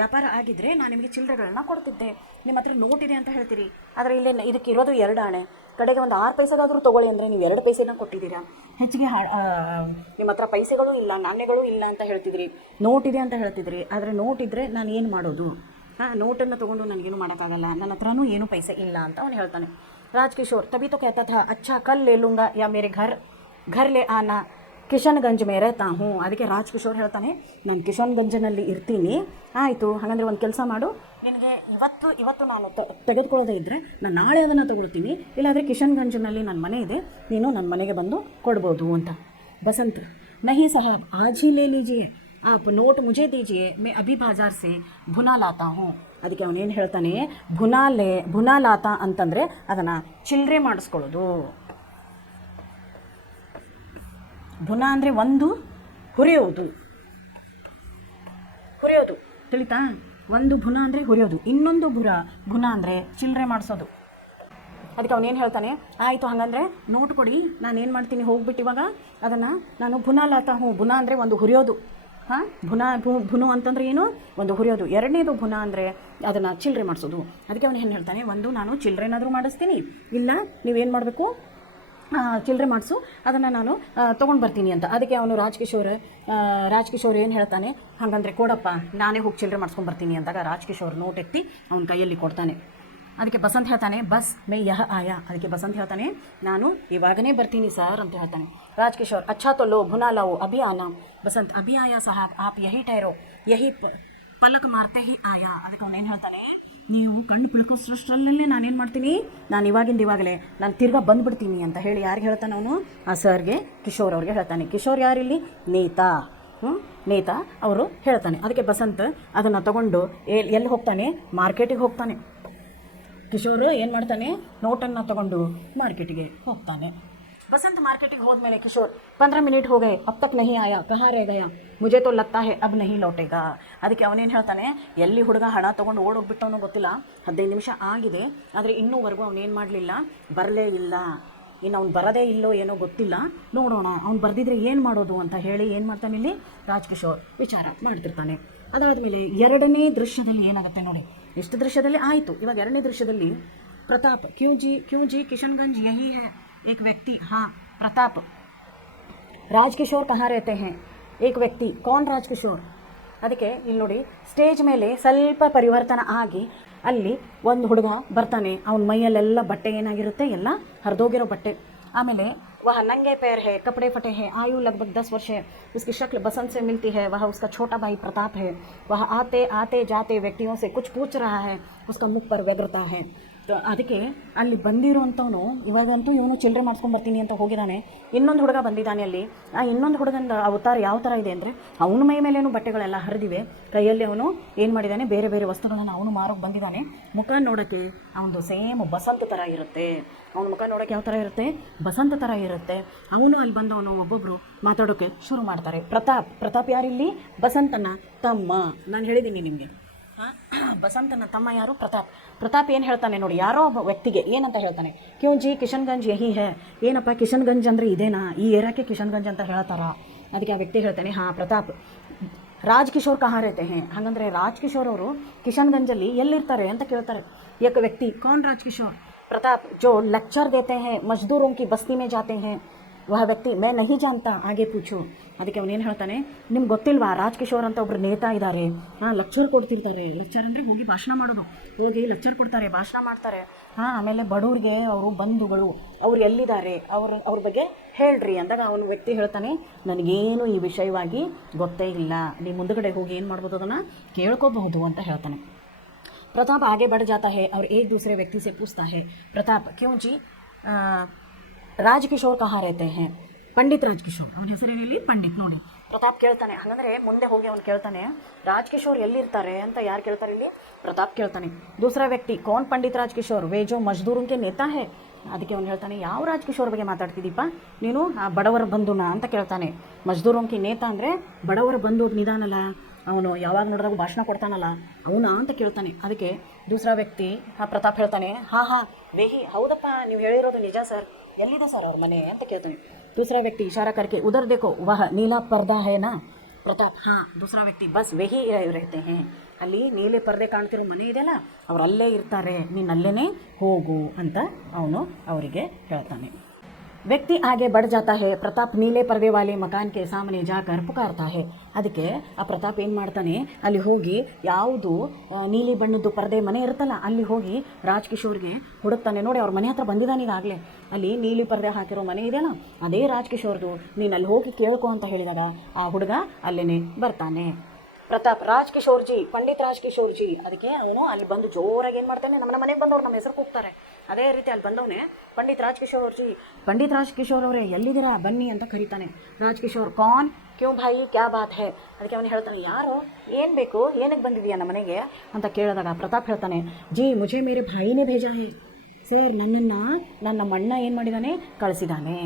ವ್ಯಾಪಾರ ಆಗಿದ್ದರೆ ನಾನು ನಿಮಗೆ ಚಿಲ್ಲರೆಗಳನ್ನ ಕೊಡ್ತಿದ್ದೆ. ನಿಮ್ಮ ಹತ್ರ ನೋಟ್ ಇದೆ ಅಂತ ಹೇಳ್ತೀರಿ, ಆದರೆ ಇಲ್ಲೇ ಇದಕ್ಕೆ ಇರೋದು 2 ಆಣೆ. ಕಡೆಗೆ ಒಂದು 6 ಪೈಸೆಗಾದರೂ ತೊಗೊಳ್ಳಿ ಅಂದರೆ ನೀವು 2 ಪೈಸೆನ ಕೊಟ್ಟಿದ್ದೀರಾ. ಹೆಚ್ಚಿಗೆ ನಿಮ್ಮ ಹತ್ರ ಪೈಸೆಗಳು ಇಲ್ಲ, ನಾಣ್ಯಗಳು ಇಲ್ಲ ಅಂತ ಹೇಳ್ತಿದ್ರಿ, ನೋಟ್ ಇದೆ ಅಂತ ಹೇಳ್ತಿದ್ರಿ. ಆದರೆ ನೋಟ್ ಇದ್ದರೆ ನಾನು ಏನು ಮಾಡೋದು? ನೋಟನ್ನು ತೊಗೊಂಡು ನನಗೇನು ಮಾಡೋಕ್ಕಾಗಲ್ಲ, ನನ್ನ ಹತ್ರನೂ ಏನೂ ಪೈಸೆ ಇಲ್ಲ ಅಂತ ಅವನು ಹೇಳ್ತಾನೆ. ರಾಜ್ಕಿಶೋರ್ ತभी तो कहता था अच्छा कल ले लूँगा या मेरे घर ले आना ಕಿಶನ್ಗಂಜ್ ಮೇ रहता हूँ. ಅದಕ್ಕೆ ರಾಜ್ಕಿಶೋರ್ ಹೇಳ್ತಾನೆ, ನಾನು ಕಿಶನ್ಗಂಜ್ನಲ್ಲಿ ಇರ್ತೀನಿ. ಆಯಿತು, ಹಾಗಂದರೆ ಒಂದು ಕೆಲಸ ಮಾಡು, ನಿನಗೆ ಇವತ್ತು ನಾನು ತೆಗೆದುಕೊಳ್ಳೋದೇ ಇದ್ದರೆ ನಾನು ನಾಳೆ ಅದನ್ನು ತೊಗೊಳ್ತೀನಿ, ಇಲ್ಲಾಂದರೆ ಕಿಶನ್ಗಂಜ್ನಲ್ಲಿ ನನ್ನ ಮನೆ ಇದೆ, ನೀನು ನನ್ನ ಮನೆಗೆ ಬಂದು ಕೊಡ್ಬೋದು ಅಂತ. ಬಸಂತ್ ನಹಿ ಸಾಹಬ್ ಆಜ್ ಹಿ ಲೇ ಲೀಜಿಯೇ आप नोट मुझे दीजिए मैं अभी बाज़ार से भुना लाता हूँ. ಅದಕ್ಕೆ ಅವನೇನು ಹೇಳ್ತಾನೆ, ಭುನಾ ಲಾತಾ ಅಂತಂದರೆ ಅದನ್ನು ಚಿಲ್ಲರೆ ಮಾಡಿಸ್ಕೊಳ್ಳೋದು. ಭುನಾ ಅಂದರೆ ಒಂದು ಹುರಿಯೋದು, ತಿಳಿತಾ? ಒಂದು ಭುನಾ ಅಂದರೆ ಹುರಿಯೋದು, ಇನ್ನೊಂದು ಭುನಾ ಅಂದರೆ ಚಿಲ್ಲರೆ ಮಾಡಿಸೋದು. ಅದಕ್ಕೆ ಅವನೇನು ಹೇಳ್ತಾನೆ, ಆಯಿತು ಹಾಗಂದರೆ ನೋಟ್ ಕೊಡಿ, ನಾನು ಏನು ಮಾಡ್ತೀನಿ, ಹೋಗ್ಬಿಟ್ಟು ಇವಾಗ ಅದನ್ನು ನಾನು ಭುನಾ ಲಾತಾ ಹೂँ. ಭುನಾ ಅಂದರೆ ಒಂದು ಹುರಿಯೋದು. ಭುನು ಅಂತಂದರೆ ಏನು? ಒಂದು ಹುರಿಯೋದು. ಎರಡನೇದು ಭುನಾ ಅಂದರೆ ಅದನ್ನು ಚಿಲ್ಲರೆ ಮಾಡಿಸೋದು. ಅದಕ್ಕೆ ಅವನು ಏನು ಹೇಳ್ತಾನೆ, ಒಂದು ನಾನು ಚಿಲ್ಲರೆನಾದರೂ ಮಾಡಿಸ್ತೀನಿ, ಇಲ್ಲ ನೀವೇನು ಮಾಡಬೇಕು, ಚಿಲ್ಲರೆ ಮಾಡಿಸು, ಅದನ್ನು ನಾನು ತೊಗೊಂಡು ಬರ್ತೀನಿ ಅಂತ. ಅದಕ್ಕೆ ಅವನು ರಾಜ್ಕಿಶೋರ್ ಏನು ಹೇಳ್ತಾನೆ, ಹಾಗಂದರೆ ಕೊಡಪ್ಪ, ನಾನೇ ಹೋಗಿ ಚಿಲ್ಲರೆ ಮಾಡಿಸ್ಕೊಂಡು ಬರ್ತೀನಿ ಅಂದಾಗ ರಾಜ್ಕಿಶೋರ್ ನೋಟ್ ಎತ್ತಿ ಅವನ ಕೈಯಲ್ಲಿ ಕೊಡ್ತಾನೆ. ಅದಕ್ಕೆ ಬಸಂತ್ ಹೇಳ್ತಾನೆ, ಬಸ್ ಮೈ ಯಹ ಆಯಾ. ಅದಕ್ಕೆ ಬಸಂತ್ ಹೇಳ್ತಾನೆ, ನಾನು ಇವಾಗನೇ ಬರ್ತೀನಿ ಸರ್ ಅಂತ ಹೇಳ್ತಾನೆ. ರಾಜ್ಕಿಶೋರ್ ಅಚ್ಚಾ ತೋ ಲೋ ಭುನಾ ಲಾओ ಅಭಿ ಆನಾ. ಬಸಂತ್ ಅಭಿ ಆಯಾ ಸಾಹಬ್ ಆಪ್ ಯಹಿ ठहरो ಯಹಿ ಪಲಕ್ ಮಾರ್ತೆ ಹಿ ಆಯಾ. ಅದಕ್ಕೆ ಅವನೇನು ಹೇಳ್ತಾನೆ, ನೀವು ಕಣ್ಣು ಪಿಳ್ಕೋಷ್ಟರಲ್ಲೇ ನಾನೇನು ಮಾಡ್ತೀನಿ, ನಾನು ಇವಾಗಲೇ ನಾನು ತಿರ್ಗಾ ಬಂದುಬಿಡ್ತೀನಿ ಅಂತ ಹೇಳಿ ಯಾರಿಗೆ ಹೇಳ್ತಾನೆ ಅವನು? ಆ ಸರ್ಗೆ, ಕಿಶೋರ್ ಅವ್ರಿಗೆ ಹೇಳ್ತಾನೆ. ಕಿಶೋರ್ ಯಾರಿಲ್ಲಿ? ನೇತಾ ಅವರು ಹೇಳ್ತಾನೆ. ಅದಕ್ಕೆ ಬಸಂತ್ ಅದನ್ನು ತಗೊಂಡು ಎಲ್ಲಿ ಹೋಗ್ತಾನೆ? ಮಾರ್ಕೆಟಿಗೆ ಹೋಗ್ತಾನೆ. ಕಿಶೋರ್ ಏನು ಮಾಡ್ತಾನೆ, ನೋಟನ್ನು ತಗೊಂಡು ಮಾರ್ಕೆಟಿಗೆ ಹೋಗ್ತಾನೆ. बसंत मार्केटिंग होद मेले किशोर 15 मिनट हो गए अब तक नहीं आया कहाँ रह गया मुझे तो लगता है अब नहीं लौटेगा. ಅದಕ್ಕೆ ಅವನೇನು ಹೇಳ್ತಾನೆ, ಎಲ್ಲಿ ಹುಡುಗ ಹಣ ತೊಗೊಂಡು ಓಡೋಗ್ಬಿಟ್ಟವನು ಗೊತ್ತಿಲ್ಲ, 15 ನಿಮಿಷ ಆಗಿದೆ, ಆದರೆ ಇನ್ನೂವರೆಗೂ ಅವನೇನು ಮಾಡಲಿಲ್ಲ, ಬರಲೇ ಇಲ್ಲ. ಇನ್ನು ಅವ್ನು ಬರೋದೇ ಇಲ್ಲೋ ಏನೋ ಗೊತ್ತಿಲ್ಲ, ನೋಡೋಣ ಅವ್ನು ಬರೆದಿದ್ರೆ ಏನು ಮಾಡೋದು ಅಂತ ಹೇಳಿ ಏನು ಮಾಡ್ತಾನೆ ಇಲ್ಲಿ ರಾಜ್ಕಿಶೋರ್ ವಿಚಾರ ಮಾಡ್ತಿರ್ತಾನೆ. ಅದಾದಮೇಲೆ 2ನೇ ದೃಶ್ಯದಲ್ಲಿ ಏನಾಗುತ್ತೆ ನೋಡಿ. ಎಷ್ಟು ದೃಶ್ಯದಲ್ಲಿ ಆಯಿತು, ಇವಾಗ 2ನೇ ದೃಶ್ಯದಲ್ಲಿ ಪ್ರತಾಪ್ ಕ್ಯೂ ಜಿ ಕಿಶನ್ಗಂಜ್ ಯಹಿ ಹೈ एक व्यक्ति. हाँ प्रताप. ರಾಜ್ಕಿಶೋರ್ ಕहाँ रहते हैं एक व्यक्ति. कौन ರಾಜ್ಕಿಶೋರ್? ಅದಕ್ಕೆ ಇಲ್ಲಿ ನೋಡಿ, ಸ್ಟೇಜ್ ಮೇಲೆ ಸ್ವಲ್ಪ ಪರಿವರ್ತನ ಆಗಿ ಅಲ್ಲಿ ಒಂದು ಹುಡುಗ ಬರ್ತಾನೆ. ಅವನ ಮೈಯಲ್ಲೆಲ್ಲ ಬಟ್ಟೆ ಏನಾಗಿರುತ್ತೆ, ಎಲ್ಲ ಹರಿದೋಗಿರೋ ಬಟ್ಟೆ. ಆಮೇಲೆ वह नंगे पैर है, कपड़े फटे हैं, आयु लगभग 10 वर्ष है, उसकी शक्ल बसंत से मिलती है. वह उसका छोटा भाई प्रताप है. वह आते आते जाते व्यक्तियों से कुछ पूछ रहा है, उसका मुख पर व्यग्रता है. ಅದಕ್ಕೆ ಅಲ್ಲಿ ಬಂದಿರೋಂಥವನು ಇವಾಗಂತೂ ಇವನು ಚಿಲ್ಲರೆ ಮಾಡಿಸ್ಕೊಂಡ್ಬರ್ತೀನಿ ಅಂತ ಹೋಗಿದ್ದಾನೆ. ಇನ್ನೊಂದು ಹುಡುಗ ಬಂದಿದ್ದಾನೆ ಅಲ್ಲಿ. ಆ ಇನ್ನೊಂದು ಹುಡುಗನ ಅವತಾರ ಯಾವ ಥರ ಇದೆ ಅಂದರೆ, ಅವನ ಮೈ ಮೇಲೇನು ಬಟ್ಟೆಗಳೆಲ್ಲ ಹರಿದಿವೆ, ಕೈಯಲ್ಲಿ ಅವನು ಏನು ಮಾಡಿದ್ದಾನೆ, ಬೇರೆ ಬೇರೆ ವಸ್ತುಗಳನ್ನು ಅವನು ಮಾರೋಕ್ಕೆ ಬಂದಿದ್ದಾನೆ. ಮುಖ ನೋಡೋಕ್ಕೆ ಅವನದು ಸೇಮ್ ಬಸಂತ ಥರ ಇರುತ್ತೆ. ಅವನ ಮುಖ ನೋಡೋಕ್ಕೆ ಯಾವ ಥರ ಇರುತ್ತೆ, ಬಸಂತ ಥರ ಇರುತ್ತೆ. ಅವನು ಅಲ್ಲಿ ಬಂದವನು ಒಬ್ಬೊಬ್ಬರು ಮಾತಾಡೋಕ್ಕೆ ಶುರು ಮಾಡ್ತಾರೆ. ಪ್ರತಾಪ್ ಯಾರಿಲ್ಲಿ? ಬಸಂತನ ತಮ್ಮ. ನಾನು ಹೇಳಿದ್ದೀನಿ ನಿಮಗೆ, ಬಸಂತನ ತಮ್ಮ ಯಾರು? ಪ್ರತಾಪ್ ಏನು ಹೇಳ್ತಾನೆ ನೋಡಿ, ಯಾರೋ ಒಬ್ಬ ವ್ಯಕ್ತಿಗೆ ಏನಂತ ಹೇಳ್ತಾನೆ, ಕ್ಯೂ ಜಿ ಕಿಶನ್ಗಂಜ್ ಯಹಿ ಹೇ. ಏನಪ್ಪ ಕಿಶನ್ಗಂಜ್ ಅಂದರೆ ಇದೇನಾ, ಈ ಏರಿಯಾಕ್ಕೆ ಕಿಶನ್ಗಂಜ್ ಅಂತ ಹೇಳ್ತಾರ? ಅದಕ್ಕೆ ಆ ವ್ಯಕ್ತಿ ಹೇಳ್ತಾನೆ, ಹಾಂ ಪ್ರತಾಪ್. ರಾಜ್ಕಿಶೋರ್ ಕहाँ रहते हैं. ಹಾಗಂದರೆ ರಾಜ್ಕಿಶೋರ್ ಅವರು ಕಿಶನ್ಗಂಜಲ್ಲಿ ಎಲ್ಲಿರ್ತಾರೆ ಅಂತ ಕೇಳ್ತಾರೆ. एक व्यक्ति. कौन राजकिशोर? प्रताप. जो लेक्चर देते हैं मजदूरों की बस्ती में जाते हैं वह व्यक्ति. मैं नहीं जानता, आगे पूछो. ಅದಕ್ಕೆ ಅವನೇನು ಹೇಳ್ತಾನೆ, ನಿಮ್ಗೆ ಗೊತ್ತಿಲ್ವಾ ರಾಜ್ಕಿಶೋರ್ ಅಂತ ಒಬ್ಬರು ನೇತಾ ಇದ್ದಾರೆ, ಲೆಕ್ಚರ್ ಕೊಡ್ತಿರ್ತಾರೆ. ಲೆಕ್ಚರ್ ಅಂದರೆ ಹೋಗಿ ಭಾಷಣ ಮಾಡೋದು, ಹೋಗಿ ಲೆಕ್ಚರ್ ಕೊಡ್ತಾರೆ, ಭಾಷಣ ಮಾಡ್ತಾರೆ. ಆಮೇಲೆ ಬಡವ್ರಿಗೆ ಅವರು ಬಂಧುಗಳು ಅವ್ರು ಎಲ್ಲಿದ್ದಾರೆ ಅವ್ರ ಬಗ್ಗೆ ಹೇಳ್ರಿ ಅಂದಾಗ ಅವನು ವ್ಯಕ್ತಿ ಹೇಳ್ತಾನೆ, ನನಗೇನು ಈ ವಿಷಯವಾಗಿ ಗೊತ್ತೇ ಇಲ್ಲ, ನೀವು ಮುಂದುಗಡೆ ಹೋಗಿ ಏನು ಮಾಡ್ಬೋದು, ಅದನ್ನು ಕೇಳ್ಕೋಬಹುದು ಅಂತ ಹೇಳ್ತಾನೆ. प्रताप आगे बढ़ जाता है और एक दूसरे व्यक्ति से पूछता है, प्रताप क्यों जी ರಾಜ್ಕಿಶೋರ್ कहाँ रहते हैं. पंडित ರಾಜ್ಕಿಶೋರ್. ಅವನ ಹೆಸರೇನಿಲ್ಲಿ पंडित ನೋಡಿ. ಪ್ರತಾಪ್ ಕೇಳ್ತಾನೆ, ಹಾಗಂದರೆ ಮುಂದೆ ಹೋಗಿ ಅವನು ಕೇಳ್ತಾನೆ, ರಾಜ್ಕಿಶೋರ್ ಎಲ್ಲಿರ್ತಾರೆ ಅಂತ ಯಾರು ಕೇಳ್ತಾರೆ ಇಲ್ಲಿ? ಪ್ರತಾಪ್ ಕೇಳ್ತಾನೆ. दूसरा व्यक्ति. कौन पंडित राजकिशोर? वे जो मजदूरों के नेता है. ಅದಕ್ಕೆ ಅವನು ಹೇಳ್ತಾನೆ, ಯಾವ ರಾಜ್ಕಿಶೋರ್ ಬಗ್ಗೆ ಮಾತಾಡ್ತಿದ್ದೀಪ್ಪ ನೀನು? ಬಡವರ ಬಂಧುನಾ ಅಂತ ಕೇಳ್ತಾನೆ. ಮಜ್ದೂರೋಂಕಿ ನೇತಾ ಅಂದರೆ ಬಡವರ ಬಂಧು ಒಬ್ಬ ನಿಧಾನಲ್ಲ, ಅವನು ಯಾವಾಗ ನೋಡಿದಾಗ ಭಾಷಣ ಕೊಡ್ತಾನಲ್ಲ ಅವನಾ ಅಂತ ಕೇಳ್ತಾನೆ. ಅದಕ್ಕೆ ದೂಸರಾ ವ್ಯಕ್ತಿ ಪ್ರತಾಪ್ ಹೇಳ್ತಾನೆ, ಹಾಂ ವೇಹಿ, ಹೌದಪ್ಪ ನೀವು ಹೇಳಿರೋದು ನಿಜ ಸರ್, ಎಲ್ಲಿದೆ ಸರ್ ಅವ್ರ ಮನೆ ಅಂತ ಕೇಳ್ತಾನೆ. दूसरा व्यक्ति इशारा करके उधर देखो वह नीला पर्दा है ना. ಪ್ರತಾಪ್ दूसरा व्यक्ति बस वही रहते हैं, ಅಲ್ಲಿ ನೀಲಿ ಪರ್ದೆ ಕಾಣ್ತಿರೋ ಮನೆ ಇದೆಯಲ್ಲ ಅವ್ರು ಅಲ್ಲೇ ಇರ್ತಾರೆ, ನೀನು ಅಲ್ಲೇ ಹೋಗು ಅಂತ ಅವನು ಅವರಿಗೆ ಹೇಳ್ತಾನೆ. ವ್ಯಕ್ತಿ ಆगे बढ़ जाता है. ಪ್ರತಾಪ್ ನೀಲೆ ಪರ್ದೆ ವಾಲೆ ಮಕಾನ್ ಕೆ ಸಾಮನೆ ಜಾಕರ್ ಪುಕಾರ್ತಾ है. ಅದಕ್ಕೆ ಆ ಪ್ರತಾಪ್ ಏನು ಮಾಡ್ತಾನೆ, ಅಲ್ಲಿ ಹೋಗಿ ಯಾವುದು ನೀಲಿ ಬಣ್ಣದ್ದು ಪರ್ದೆ ಮನೆ ಇರುತ್ತಲ್ಲ ಅಲ್ಲಿ ಹೋಗಿ ರಾಜ್ ಕಿಶೋರ್ಗೆ ಹುಡುಕ್ತಾನೆ. ನೋಡಿ ಅವ್ರ ಮನೆ ಹತ್ರ ಬಂದಿದ್ದಾನೆ ಈಗಾಗಲೇ, ಅಲ್ಲಿ ನೀಲಿ ಪರ್ದೆ ಹಾಕಿರೋ ಮನೆ ಇದೆಯಲ್ಲ ಅದೇ ರಾಜ್ ಕಿಶೋರ್ದು, ನೀನು ಅಲ್ಲಿ ಹೋಗಿ ಕೇಳ್ಕೊ ಅಂತ ಹೇಳಿದಾಗ ಆ ಹುಡುಗ ಅಲ್ಲೇ ಬರ್ತಾನೆ. Pratap Raj Kishore G, Pandit Raj Kishore G. ಅದಕ್ಕೆ ಅವನು ಅಲ್ಲಿ ಬಂದು ಜೋರಾಗಿ ಏನು ಮಾಡ್ತಾನೆ, ನಮ್ಮ ಮನೆಗೆ ಬಂದವ್ರು ನಮ್ಮ ಹೆಸರು ಕೂಗ್ತಾರೆ. ಅದೇ ರೀತಿ ಅಲ್ಲಿ ಬಂದವನೇ ಪಂಡಿತ್ ರಾಜ್ ಕಿಶೋರ್ ಜಿ, ಪಂಡಿತ್ ರಾಜ್ ಕಿಶೋರ್ ಅವರೇ ಎಲ್ಲಿದ್ದೀರಾ ಬನ್ನಿ ಅಂತ ಕರೀತಾನೆ. ರಾಜ್ ಕಿಶೋರ್ ಕಾನ್ ಕ್ಯೂ ಭಾಯಿ ಕ್ಯಾ ಬಾತ್ ಹೇ. ಅದಕ್ಕೆ ಅವನು ಹೇಳ್ತಾನೆ, ಯಾರು, ಏನು ಬೇಕು, ಏನಕ್ಕೆ ಬಂದಿದೆಯಾ ನಮ್ಮ ಮನೆಗೆ ಅಂತ ಕೇಳಿದಾಗ ಪ್ರತಾಪ್ ಹೇಳ್ತಾನೆ, ಜಿ ಮುझे ಮೇರೆ ಭಾಯಿನೇ ಭೇಜಾ ಹೇ ಸರ್, ನಮ್ಮ ಅಣ್ಣ ಏನು ಮಾಡಿದ್ದಾನೆ, ಕಳಿಸಿದ್ದಾನೆ.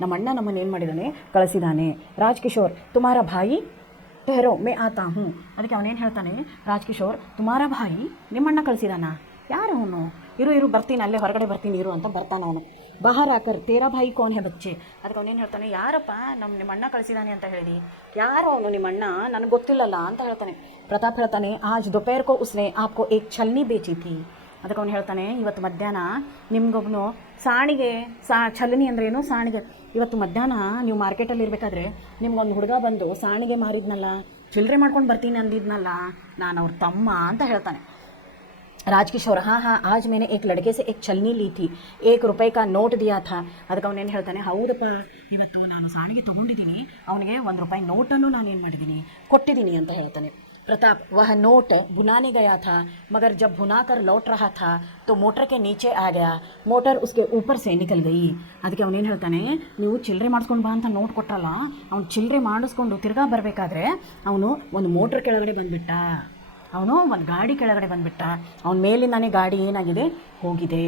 ನಮ್ಮ ಅಣ್ಣ ನಮ್ಮನ್ನು ಏನು ಮಾಡಿದ್ದಾನೆ, ಕಳಿಸಿದ್ದಾನೆ. ರಾಜ್ ಕಿಶೋರ್ ತುಮಾರ ಭಾಯಿ ठहरो मैं आता हूँ. ಅದಕ್ಕೆ ಅವನೇನು ಹೇಳ್ತಾನೆ, ರಾಜ್ ಕಿಶೋರ್ ತುಮಾರ ಭಾಯಿ, ನಿಮ್ಮಣ್ಣ ಕಳಿಸಿದಾನ, ಯಾರು ಅವನು, ಇರು ಬರ್ತೀನಿ, ಅಲ್ಲೇ ಹೊರಗಡೆ ಬರ್ತೀನಿ ಇರು ಅಂತ ಬರ್ತಾನೆ ಅವನು. ಬಾಹರ್ ಆಕರ್ ತೇರಾ ಭಾಯಿ ಕೋನ್ ಹೇ ಬಚ್ಚೆ. ಅದಕ್ಕೆ ಅವನೇನು ಹೇಳ್ತಾನೆ, ಯಾರಪ್ಪ ನಿಮ್ಮ ಅಣ್ಣ ಕಳಿಸಿದಾನೆ ಅಂತ ಹೇಳಿ, ಯಾರು ಅವನು ನಿಮ್ಮಣ್ಣ, ನನಗೆ ಗೊತ್ತಿಲ್ಲಲ್ಲ ಅಂತ ಹೇಳ್ತಾನೆ. ಪ್ರತಾಪ್ ಹೇಳ್ತಾನೆ, ಆಜ್ ದೊಪೇರ್ ಕೋ ಉಸ್ನೆ ಆಪ್ಕೋ ಏಕ್ ಛಲ್ನಿ ಬೇಚಿ ಥಿ. ಅದಕ್ಕೆ ಅವನು ಹೇಳ್ತಾನೆ, ಇವತ್ತು ಮಧ್ಯಾಹ್ನ ನಿಮ್ಗೊಬ್ಬನು ಸಾಣಿಗೆ ಛಲನಿ ಅಂದ್ರೆ ಏನು, ಸಾಣಿಗೆ. ಇವತ್ತು ಮಧ್ಯಾಹ್ನ ನೀವು ಮಾರ್ಕೆಟಲ್ಲಿ ಇರಬೇಕಾದ್ರೆ ನಿಮ್ಗೊಂದು ಹುಡುಗ ಬಂದು ಸಾಣಿಗೆ ಮಾರಿದ್ನಲ್ಲ, ಚಿಲ್ಲರೆ ಮಾಡ್ಕೊಂಡು ಬರ್ತೀನಿ ಅಂದಿದ್ನಲ್ಲ, ನಾನು ಅವ್ರ ತಮ್ಮ ಅಂತ ಹೇಳ್ತಾನೆ. ರಾಜ್ ಕಿಶೋರ್ हाँ आज मैंने एक लड़के से एक छलनी ली थी, ₹1 का ನೋಟ್ दिया था. ಅದಕ್ಕೆ ಅವನೇನು ಹೇಳ್ತಾನೆ, ಹೌದಪ್ಪ ಇವತ್ತು ನಾನು ಸಾಣಿಗೆ ತೊಗೊಂಡಿದ್ದೀನಿ, ಅವನಿಗೆ ₹1 ನೋಟನ್ನು ನಾನೇನು ಮಾಡಿದ್ದೀನಿ, ಕೊಟ್ಟಿದ್ದೀನಿ ಅಂತ ಹೇಳ್ತಾನೆ. प्रताप वह नोट भुनाने गया था, मगर जब भुना कर लौट रहा था तो मोटर के नीचे आ गया, मोटर उसके ऊपर से निकल गई. ಅದಕ್ಕೆ ಅವನೇನು ಹೇಳ್ತಾನೆ, ನೀವು ಚಿಲ್ಲರೆ ಮಾಡಿಸ್ಕೊಂಡು ಬಾ ಅಂತ ನೋಟ್ ಕೊಟ್ಟಲ್ಲ, ಅವ್ನು ಚಿಲ್ಲರೆ ಮಾಡಿಸ್ಕೊಂಡು ತಿರ್ಗಾ ಬರಬೇಕಾದ್ರೆ ಅವನು ಒಂದು ಮೋಟ್ರ್ ಕೆಳಗಡೆ ಬಂದುಬಿಟ್ಟ, ಅವನು ಒಂದು ಗಾಡಿ ಕೆಳಗಡೆ ಬಂದುಬಿಟ್ಟ, ಅವನ ಮೇಲಿಂದಾನೇ ಗಾಡಿ ಏನಾಗಿದೆ, ಹೋಗಿದೆ.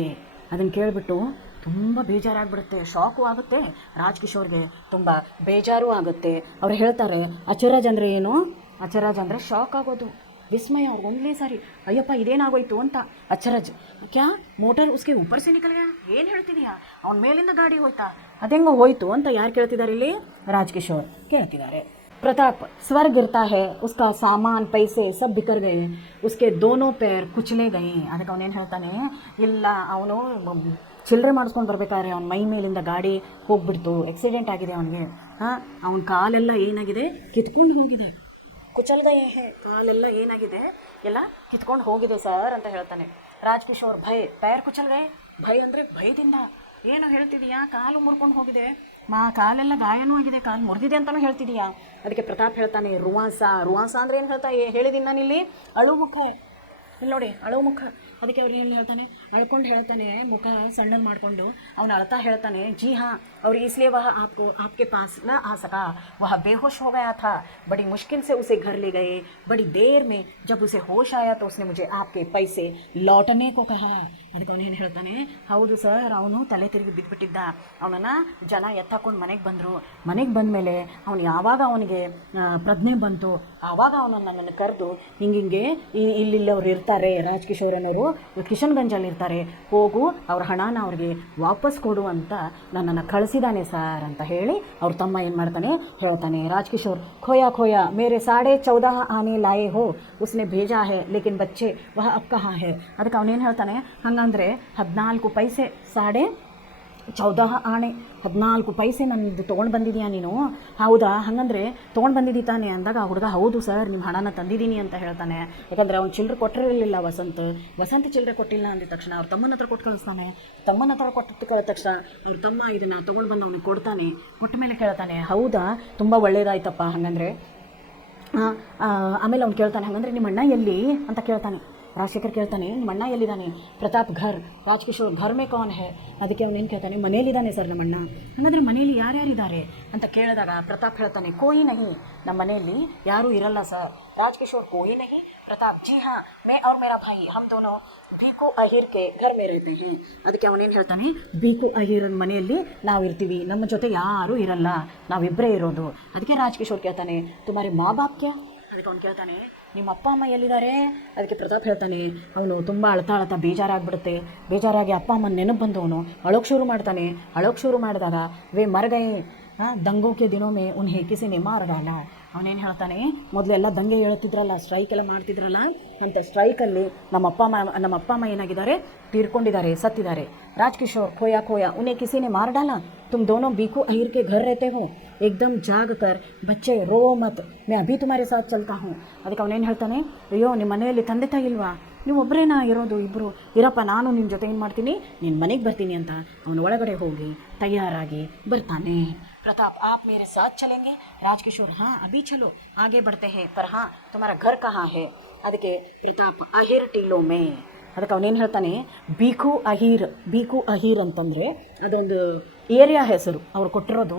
ಅದನ್ನು ಕೇಳಿಬಿಟ್ಟು ತುಂಬ ಬೇಜಾರಾಗ್ಬಿಡುತ್ತೆ, ಶಾಕು ಆಗುತ್ತೆ ರಾಜ್ ಕಿಶೋರ್ಗೆ, ತುಂಬ ಬೇಜಾರು ಆಗುತ್ತೆ. ಅವ್ರು ಹೇಳ್ತಾರೆ, ಅಚರಾಜ್ ಅಂದರೆ ಏನು, ಅಚರಾಜ್ ಅಂದರೆ ಶಾಕ್ ಆಗೋದು, ವಿಸ್ಮಯ. ಅವ್ರು ಒಂದೇ ಸಾರಿ ಅಯ್ಯಪ್ಪ ಇದೇನಾಗೋಯ್ತು ಅಂತ. ಅಚರಜ್ ಕ್ಯಾ ಮೋಟರ್ ಉಸ್ಕೆ ऊपर से निकल गया, ಏನು ಹೇಳ್ತಿದೀಯಾ, ಅವನ ಮೇಲಿಂದ ಗಾಡಿ ಹೋಯ್ತಾ, ಅದೆಂಗೋ ಹೋಯ್ತು ಅಂತ ಯಾರು ಕೇಳ್ತಿದ್ದಾರೆ ಇಲ್ಲಿ, ರಾಜ್ ಕಿಶೋರ್ ಕೇಳ್ತಿದ್ದಾರೆ. प्रताप स्वर गिरता है, उसका सामान पैसे सब बिखर गए, उसके दोनों पैर कुचले गए. ಅದಕ್ಕೆ ಅವನೇನು ಹೇಳ್ತಾನೆ, ಇಲ್ಲ ಅವನು ಚಿಲ್ಲರೆ ಮಾಡಿಸ್ಕೊಂಡು ಬರ್ಬೇಕಾದ್ರೆ ಅವನ ಮೈ ಮೇಲಿಂದ ಗಾಡಿ ಹೋಗ್ಬಿಡ್ತು, ಆಕ್ಸಿಡೆಂಟ್ ಆಗಿದೆ ಅವನಿಗೆ, ಅವನ ಕಾಲೆಲ್ಲ ಏನಾಗಿದೆ, ಕಿತ್ಕೊಂಡು ಹೋಗಿದೆ, ಕುಚಲ್ ಗಯೇ ಹೇ, ಕಾಲೆಲ್ಲ ಏನಾಗಿದೆ, ಎಲ್ಲ ಕಿತ್ಕೊಂಡು ಹೋಗಿದೆ ಸರ್ ಅಂತ ಹೇಳ್ತಾನೆ. ರಾಜ್ ಕಿಶೋರ್ ಭಯ ಪೈರ್ ಕುಚಲ್ ಗಯೇ, ಭಯ ಅಂದರೆ ಭಯದಿಂದ, ಏನು ಹೇಳ್ತಿದೀಯಾ, ಕಾಲು ಮುರ್ಕೊಂಡು ಹೋಗಿದೆ, ಕಾಲೆಲ್ಲ ಗಾಯನೂ ಆಗಿದೆ, ಕಾಲು ಮುರಿದಿದೆ ಅಂತಲೂ ಹೇಳ್ತಿದೀಯಾ. ಅದಕ್ಕೆ ಪ್ರತಾಪ್ ಹೇಳ್ತಾನೆ, ರುವಾಸ ಅಂದರೆ ಏನು ಹೇಳಿದ್ದೀನಿ ನಾನಿಲ್ಲಿ, ಅಳು ಮುಖ, ಇಲ್ಲಿ ನೋಡಿ ಅಳು ಮುಖ. ಅದಕ್ಕೆ ಅವ್ರು ಏನು ಹೇಳ್ತಾನೆ, ಅಳ್ಕೊಂಡು ಹೇಳ್ತಾನೆ, ಮುಖ ಸಣ್ಣದು ಮಾಡಿಕೊಂಡು ಅವನು ಅಳ್ತಾ ಹೇಳ್ತಾನೆ, ಜಿ ಹಾಂ और इसलिए वह आपके पास न आ सका, वह बेहोश हो गया था, बड़ी मुश्किल से उसे घर ले गए, बड़ी देर में जब उसे होश आया तो उसने मुझे आपके पैसे लौटने को कहा. ಅದಕ್ಕೆ ಅವನು ಏನು ಹೇಳ್ತಾನೆ, ಹೌದು ಸರ್, ಅವನು ತಲೆ ತಿರುಗಿ ಬಿದ್ದುಬಿಟ್ಟಿದ್ದ, ಅವನನ್ನು ಜನ ಎತ್ತಾಕೊಂಡು ಮನೆಗೆ ಬಂದರು, ಮನೆಗೆ ಬಂದ ಮೇಲೆ ಅವನು ಯಾವಾಗ ಅವನಿಗೆ ಪ್ರಜ್ಞೆ ಬಂತು ಆವಾಗ ಅವನನ್ನು ನನ್ನನ್ನು ಕರೆದು ಹಿಂಗೆ ಇಲ್ಲಿ ಅವ್ರು ಇರ್ತಾರೆ, ರಾಜ್ ಕಿಶೋರ್ ಅನ್ನೋರು ಕಿಶನ್ಗಂಜಲ್ಲಿ ಇರ್ತಾರೆ, ಹೋಗು ಅವ್ರ ಹಣನ ಅವ್ರಿಗೆ ವಾಪಸ್ ಕೊಡು ಅಂತ ನನ್ನನ್ನು ಕಳಿಸಿದಾನೆ ಸರ್ ಅಂತ ಹೇಳಿ ಅವ್ರ ತಮ್ಮ ಏನು ಮಾಡ್ತಾನೆ ಹೇಳ್ತಾನೆ. ರಾಜ್ ಕಿಶೋರ್ ಖೋಯಾ ಮೇರೆ 14.5 ಆನೆ ಲಾಯೆ ಹೋ, ಉಸ್ನೆ ಭೇಜಾ ಹೇ ಲೇಕಿನ್ ಬಚ್ಚೆ ವಹ ಅಬ್ ಕಹಾ ಹೇ. ಅದಕ್ಕೆ ಅವನೇನು ಹೇಳ್ತಾನೆ, ಹಂಗಂದರೆ 14 ಪೈಸೆ 14.5 ಆಣೆ 14 ಪೈಸೆ ನನ್ನದು ತೊಗೊಂಡು ಬಂದಿದ್ದೀಯಾ ನೀನು, ಹೌದಾ, ಹಾಗಂದರೆ ತೊಗೊಂಡು ಬಂದಿದ್ದೀ ತಾನೆ ಅಂದಾಗ ಆ ಹುಡುಗ ಹೌದು ಸರ್ ನಿಮ್ಮ ಹಣನ ತಂದಿದ್ದೀನಿ ಅಂತ ಹೇಳ್ತಾನೆ. ಯಾಕಂದರೆ ಅವ್ನು ಚಿಲ್ಲರೆ ಕೊಟ್ಟಿರಲಿಲ್ಲ, ವಸಂತ ಚಿಲ್ಲರೆ ಕೊಟ್ಟಿಲ್ಲ ಅಂದಿದ ತಕ್ಷಣ ಅವ್ರ ತಮ್ಮನ ಹತ್ರ ಕೊಟ್ಟು ಕಳಿಸ್ತಾನೆ. ತಮ್ಮನ ಹತ್ರ ಕೊಟ್ಟ ತಕ್ಷಣ ಅವ್ರ ತಮ್ಮ ಇದನ್ನು ತೊಗೊಂಡು ಬಂದು ಅವನಿಗೆ ಕೊಡ್ತಾನೆ. ಕೊಟ್ಟ ಮೇಲೆ ಕೇಳ್ತಾನೆ, ಹೌದಾ ತುಂಬ ಒಳ್ಳೇದಾಯ್ತಪ್ಪ, ಹಾಗಂದರೆ ಆಮೇಲೆ ಅವ್ನು ಕೇಳ್ತಾನೆ, ಹಾಗಂದರೆ ನಿಮ್ಮ ಅಣ್ಣ ಎಲ್ಲಿ ಅಂತ ಕೇಳ್ತಾನೆ. ರಾಜಶೇಖರ್ ಕೇಳ್ತಾನೆ, ನಿಮ್ಮ ಅಣ್ಣ ಎಲ್ಲಿದ್ದಾನೆ. ಪ್ರತಾಪ್ ಘರ್, ರಾಜ್ ಕಿಶೋರ್ ಘರ್ ಮೇ ಕೌನ್ ಹೇ. ಅದಕ್ಕೆ ಅವನೇನು ಕೇಳ್ತಾನೆ, ಮನೇಲಿದ್ದಾನೆ ಸರ್ ನಮ್ಮ ಅಣ್ಣ. ಹಾಗಾದರೆ ಮನೇಲಿ ಯಾರ್ಯಾರಿದ್ದಾರೆ ಅಂತ ಕೇಳಿದಾಗ ಪ್ರತಾಪ್ ಹೇಳ್ತಾನೆ, ಕೋಯಿ ನಹಿ, ನಮ್ಮ ಮನೆಯಲ್ಲಿ ಯಾರೂ ಇರಲ್ಲ ಸರ್. ರಾಜ್ ಕಿಶೋರ್ ಕೋಯಿ ನಹಿ. ಪ್ರತಾಪ್ ಜಿ ಹಾಂ ಮೇ ಔರ್ ಮೇರಾ ಭಾಯಿ ಹಮ್ ದೋನೋ ಬೀಕು ಅಹಿರ್ ಕೆ ಘರ್ ಮೇ रहते हैं. ಅದಕ್ಕೆ ಅವನೇನು ಹೇಳ್ತಾನೆ, ಬೀಕು ಅಹಿರ್ ಮನೆಯಲ್ಲಿ ನಾವು ಇರ್ತೀವಿ, ನಮ್ಮ ಜೊತೆ ಯಾರೂ ಇರಲ್ಲ, ನಾವಿಬ್ಬರೇ ಇರೋದು. ಅದಕ್ಕೆ ರಾಜ್ ಕಿಶೋರ್ ಕೇಳ್ತಾನೆ, ತುಮಾರೆ ಮಾ ಬಾಪ್ ಕ್ಯಾ, ಅದಕ್ಕೆ ಅವ್ನು ಕೇಳ್ತಾನೆ, ನಿಮ್ಮ ಅಪ್ಪ ಅಮ್ಮ ಎಲ್ಲಿದ್ದಾರೆ? ಅದಕ್ಕೆ ಪ್ರತಾಪ್ ಹೇಳ್ತಾನೆ, ಅವನು ತುಂಬ ಅಳ್ತಾ ಬೇಜಾರಾಗ್ಬಿಡುತ್ತೆ. ಬೇಜಾರಾಗಿ ಅಪ್ಪ ಅಮ್ಮನ ನೆನಪು ಬಂದವನು ಅಳೋಕ್ಕೆ ಶುರು ಮಾಡ್ತಾನೆ. ಅಳೋಕ್ಕೆ ಶುರು ಮಾಡಿದಾಗ ವೇ ಮರ್ ಗಯೆ ದಂಗೋ ಕೆ ದಿನೋ ಮೇ ಉನ್ಹೆ ಕಿಸಿ ನೆ ಮಾರ್ ಡಾಲಾ. ಅವನೇನು ಹೇಳ್ತಾನೆ, ಮೊದಲೆಲ್ಲ ದಂಗೆ ಹೇಳ್ತಿದ್ರಲ್ಲ, ಸ್ಟ್ರೈಕ್ ಎಲ್ಲ ಮಾಡ್ತಿದ್ರಲ್ಲ, ಅಂಥ ಸ್ಟ್ರೈಕಲ್ಲಿ ನಮ್ಮ ಅಪ್ಪ ಅಮ್ಮ ಏನಾಗಿದ್ದಾರೆ, ತೀರ್ಕೊಂಡಿದ್ದಾರೆ, ಸತ್ತಿದ್ದಾರೆ. ರಾಜ್ಕಿಶೋರ್ खोया उन्हें किसी ने मार डाला, तुम दोनों बीकू अहीर के घर रहते हो, एकदम जाग कर बच्चे रो मत, मैं अभी तुम्हारे साथ चलता हूँ. ಅದಕ್ಕೆ ಅವನೇನು ಹೇಳ್ತಾನೆ, ಅಯ್ಯೋ ನಿಮ್ಮ ಮನೆಯಲ್ಲಿ ತಂದೆ ತಾಯಿ ಇಲ್ವಾ, ನೀವು ಒಬ್ಬರೇನಾ ಇರೋದು? ಇಬ್ಬರು ಇರಪ್ಪ, ನಾನು ನಿಮ್ಮ ಜೊತೆ ಏನು ಮಾಡ್ತೀನಿ, ನಿನ್ನ ಮನೆಗೆ ಬರ್ತೀನಿ ಅಂತ ಅವನು ಒಳಗಡೆ ಹೋಗಿ ತಯಾರಾಗಿ ಬರ್ತಾನೆ. प्रताप आप मेरे साथ चलेंगे? राजकिशोर हाँ अभी चलो, आगे बढ़ते हैं, पर हाँ तुम्हारा घर कहाँ है? ಅದಕ್ಕೆ ಪ್ರತಾಪ್ ಅಹಿರ್ ಟಿಲೋ ಮೇ. ಅದಕ್ಕೆ ಅವನೇನು ಹೇಳ್ತಾನೆ, ಬೀಕು ಅಹೀರ್ ಅಂತಂದರೆ ಅದೊಂದು ಏರಿಯಾ ಹೆಸರು ಅವ್ರು ಕೊಟ್ಟಿರೋದು.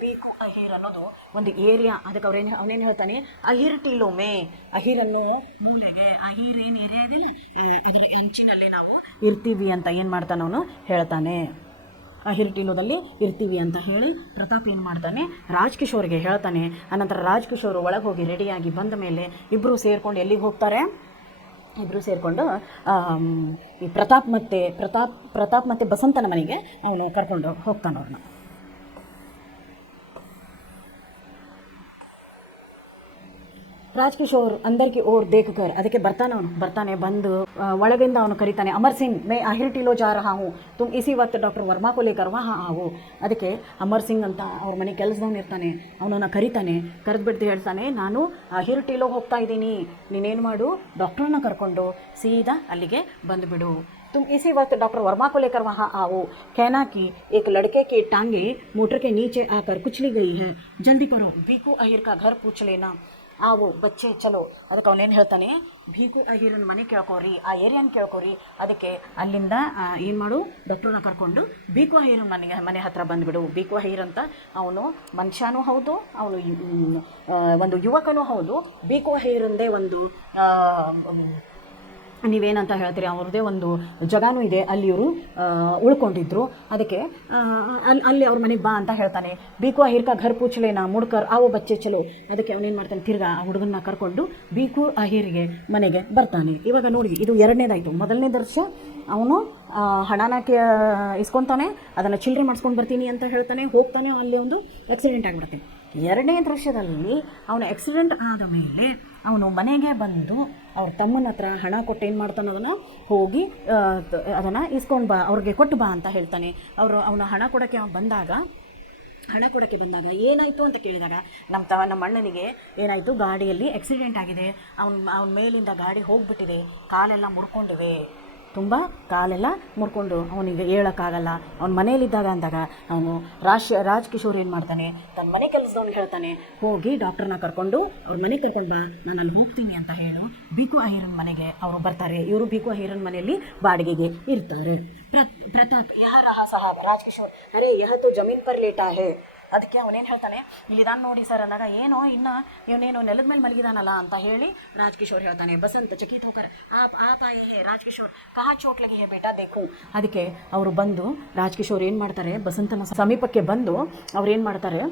ಬೀಕು ಅಹೀರ್ ಅನ್ನೋದು ಒಂದು ಏರಿಯಾ. ಅದಕ್ಕೆ ಅವನೇನು ಹೇಳ್ತಾನೆ, ಅಹಿರ್ ಟಿಲೋ ಮೇ, ಅಹಿರ್ ಅನ್ನೋ ಮೂಲೆಗೆ, ಅಹಿರ್ ಏನು ಏರಿಯಾ ಇದೆಯಲ್ಲ ಅದರ ಅಂಚಿನಲ್ಲೇ ನಾವು ಇರ್ತೀವಿ ಅಂತ ಏನು ಮಾಡ್ತಾನೆ ಅವನು ಹೇಳ್ತಾನೆ. ಅಹಿರ್ ಟಿಲೋದಲ್ಲಿ ಇರ್ತೀವಿ ಅಂತ ಹೇಳಿ ಪ್ರತಾಪ್ ಏನು ಮಾಡ್ತಾನೆ, ರಾಜ್ಕಿಶೋರ್ಗೆ ಹೇಳ್ತಾನೆ. ಆನಂತರ ರಾಜ್ಕಿಶೋರ್ ಒಳಗೆ ಹೋಗಿ ರೆಡಿಯಾಗಿ ಬಂದ ಮೇಲೆ ಇಬ್ಬರು ಸೇರಿಕೊಂಡು ಎಲ್ಲಿಗೆ ಹೋಗ್ತಾರೆ? ಇಬ್ಬರು ಸೇರಿಕೊಂಡು ಈ ಪ್ರತಾಪ್ ಮತ್ತು ಬಸಂತನ ಮನೆಗೆ ಅವನು ಕರ್ಕೊಂಡು ಹೋಗ್ತಾನೆ ಅವ್ರನ್ನ. ರಾಜ್ಕಿಶೋರ್ ಅಂದರ್ ಕಿ ಓರ್ ದೇಖ್ ಕರ್, ಅದಕ್ಕೆ ಬರ್ತಾನೆ ಬಂದು ಒಳಗಿಂದ ಅವನು ಕರೀತಾನೆ, ಅಮರ್ ಸಿಂಗ್ ಮೇ ಅಹಿರ್ ಟಿಲೋ ಜಾ ರಹಾ ಹೂँ, ತುಮ್ ಇಸಿ ವಕ್ತ್ ಡಾಕ್ಟರ್ ವರ್ಮಾ ಕೋ ಲೇಕರ್ ವಹಾ ಆವೋ. ಅದಕ್ಕೆ ಅಮರ್ ಸಿಂಗ್ ಅಂತ ಅವ್ರ ಮನೆ ಕೆಲಸದವನು ಇರ್ತಾನೆ, ಅವನನ್ನು ಕರೀತಾನೆ. ಕರೆದ್ಬಿಡ್ದು ಹೇಳ್ತಾನೆ, ನಾನು ಅಹಿರ್ ಟಿಲೋಗೆ ಹೋಗ್ತಾ ಇದ್ದೀನಿ, ನೀನೇನು ಮಾಡು, ಡಾಕ್ಟ್ರನ್ನ ಕರ್ಕೊಂಡು ಸೀದಾ ಅಲ್ಲಿಗೆ ಬಂದುಬಿಡು. तुम इसी वक्त डॉक्टर वर्मा को लेकर वहाँ आओ, कहना कि एक लड़के की टांगे मोटर के नीचे आकर कुचली गई है, जल्दी करो, बीकू अहिर का घर पूछ लेना, आओ बच्चे चलो. ಅದಕ್ಕೆ ಅವನೇನು ಹೇಳ್ತಾನೆ, ಬೀಕು ಅಹಿರನ ಮನೆ ಕೇಳ್ಕೊರಿ, ಆ ಏರಿಯಾನ ಕೇಳ್ಕೊರಿ. ಅದಕ್ಕೆ ಅಲ್ಲಿಂದ ಏನು ಮಾಡು, ಡಾಕ್ಟ್ರನ್ನ ಕರ್ಕೊಂಡು ಬೀಕು ಅಹಿರನ ಮನೆ ಹತ್ರ ಬಂದುಬಿಡು. ಬೀಕು ಅಹಿರ್ ಅಂತ ಅವನು ಮನುಷ್ಯನೂ ಹೌದು, ಅವನು ಒಂದು ಯುವಕನೂ ಹೌದು. ಬೀಕು ಅಹಿರಂದೇ ಒಂದು ನೀವೇನಂತ ಹೇಳ್ತೀರಿ, ಅವ್ರದ್ದೇ ಒಂದು ಜಗಾನೂ ಇದೆ, ಅಲ್ಲಿ ಇವರು ಉಳ್ಕೊಂಡಿದ್ರು. ಅದಕ್ಕೆ ಅಲ್ಲಿ ಅವ್ರ ಮನೆಗೆ ಬಾ ಅಂತ ಹೇಳ್ತಾನೆ. ಬೀಕು ಅಹಿರ್ ಕಾ ಘರ್ ಪೂಚ್ಲೇನಾ ಮುಡ್ಕರ್ ಆವೋ ಬಚ್ಚೆ ಚಲೋ. ಅದಕ್ಕೆ ಅವನೇನು ಮಾಡ್ತಾನೆ, ತಿರ್ಗಾ ಆ ಹುಡುಗನ್ನ ಕರ್ಕೊಂಡು ಬೀಕು ಅಹಿರ್ಗೆ ಮನೆಗೆ ಬರ್ತಾನೆ. ಇವಾಗ ನೋಡಿ, ಇದು ಎರಡನೇದಾಯಿತು. ಮೊದಲನೇ ದರ್ಶ ಅವನು ಹಣನ ಇಸ್ಕೊತಾನೆ, ಅದನ್ನು ಚಿಲ್ಲರೆ ಮಾಡಿಸ್ಕೊಂಡು ಬರ್ತೀನಿ ಅಂತ ಹೇಳ್ತಾನೆ, ಹೋಗ್ತಾನೆ, ಅಲ್ಲಿ ಒಂದು ಆಕ್ಸಿಡೆಂಟ್ ಆಗಿಬಿಡುತ್ತೆ. ಎರಡನೇ ದೃಶ್ಯದಲ್ಲಿ ಅವನು ಆಕ್ಸಿಡೆಂಟ್ ಆದ ಮೇಲೆ ಅವನು ಮನೆಗೆ ಬಂದು ಅವ್ರ ತಮ್ಮನ ಹತ್ರ ಹಣ ಕೊಟ್ಟು ಏನು ಮಾಡ್ತಾನೆ, ಅದನ್ನು ಹೋಗಿ ಅದನ್ನು ಇಸ್ಕೊಂಡು ಬಾ, ಅವ್ರಿಗೆ ಕೊಟ್ಟು ಬಾ ಅಂತ ಹೇಳ್ತಾನೆ. ಅವನ ಹಣ ಕೊಡೋಕ್ಕೆ ಬಂದಾಗ ಏನಾಯಿತು ಅಂತ ಕೇಳಿದಾಗ, ನಮ್ಮ ಅಣ್ಣನಿಗೆ ಏನಾಯಿತು, ಗಾಡಿಯಲ್ಲಿ ಆಕ್ಸಿಡೆಂಟ್ ಆಗಿದೆ, ಅವನ ಮೇಲಿಂದ ಗಾಡಿ ಹೋಗಿಬಿಟ್ಟಿದೆ, ಕಾಲೆಲ್ಲ ಮುರ್ಕೊಂಡಿವೆ, ತುಂಬ ಕಾಲೆಲ್ಲ ಮುರ್ಕೊಂಡು ಅವನಿಗೆ ಹೇಳೋಕ್ಕಾಗಲ್ಲ. ಅವ್ನ ಮನೆಯಲ್ಲಿದ್ದಾಗ ಅಂದಾಗ ಅವನು ರಾಜ್ಕಿಶೋರ್ ಏನು ಮಾಡ್ತಾನೆ, ತನ್ನ ಮನೆ ಕೆಲಸದವ್ನು ಹೇಳ್ತಾನೆ, ಹೋಗಿ ಡಾಕ್ಟ್ರನ್ನ ಕರ್ಕೊಂಡು ಅವ್ರ ಮನೆಗೆ ಕರ್ಕೊಂಡು ಬಾ, ನಾನು ಅಲ್ಲಿ ಹೋಗ್ತೀನಿ ಅಂತ ಹೇಳು. ಬೀಕು ಅಹಿರನ್ ಮನೆಗೆ ಅವರು ಬರ್ತಾರೆ. ಇವರು ಬೀಕು ಅಹಿರನ್ ಮನೆಯಲ್ಲಿ ಬಾಡಿಗೆಗೆ ಇರ್ತಾರೆ. ಪ್ರತಾಪ್ ಯಹ ರಹಾ ಸಾಹಬ್, ರಾಜ್ಕಿಶೋರ್ ಅರೇ ಯಹ ತೋ ಜಮೀನ್ ಪರ್ ಲೇಟಾ ಹೇ. ಅದಕ್ಕೆ ಅವನೇನು ಹೇಳ್ತಾನೆ, ಇಲ್ಲಿದಾನ ನೋಡಿ ಸರ್ ಅಂದಾಗ, ಏನೋ ಇನ್ನು ಇವನೇನು ನೆಲದ ಮೇಲೆ ಮಲಗಿದಾನಲ್ಲ ಅಂತ ಹೇಳಿ ರಾಜ್ಕಿಶೋರ್ ಹೇಳ್ತಾನೆ. ಬಸಂತ ಚಕಿತ್ ಹೋಕರ್ ಆಪ್ ಆಯೇ ಹೇ ರಾಜ್ಕಿಶೋರ್, ಕಹಾ ಚೋಟ್ ಲಗಿ ಹೇ ಬೇಟಾ ದೇಖು. ಅದಕ್ಕೆ ಅವರು ಬಂದು ರಾಜ್ಕಿಶೋರ್ ಏನು ಮಾಡ್ತಾರೆ, ಬಸಂತನ ಸಮೀಪಕ್ಕೆ ಬಂದು ಅವ್ರು ಏನು ಮಾಡ್ತಾರೆ,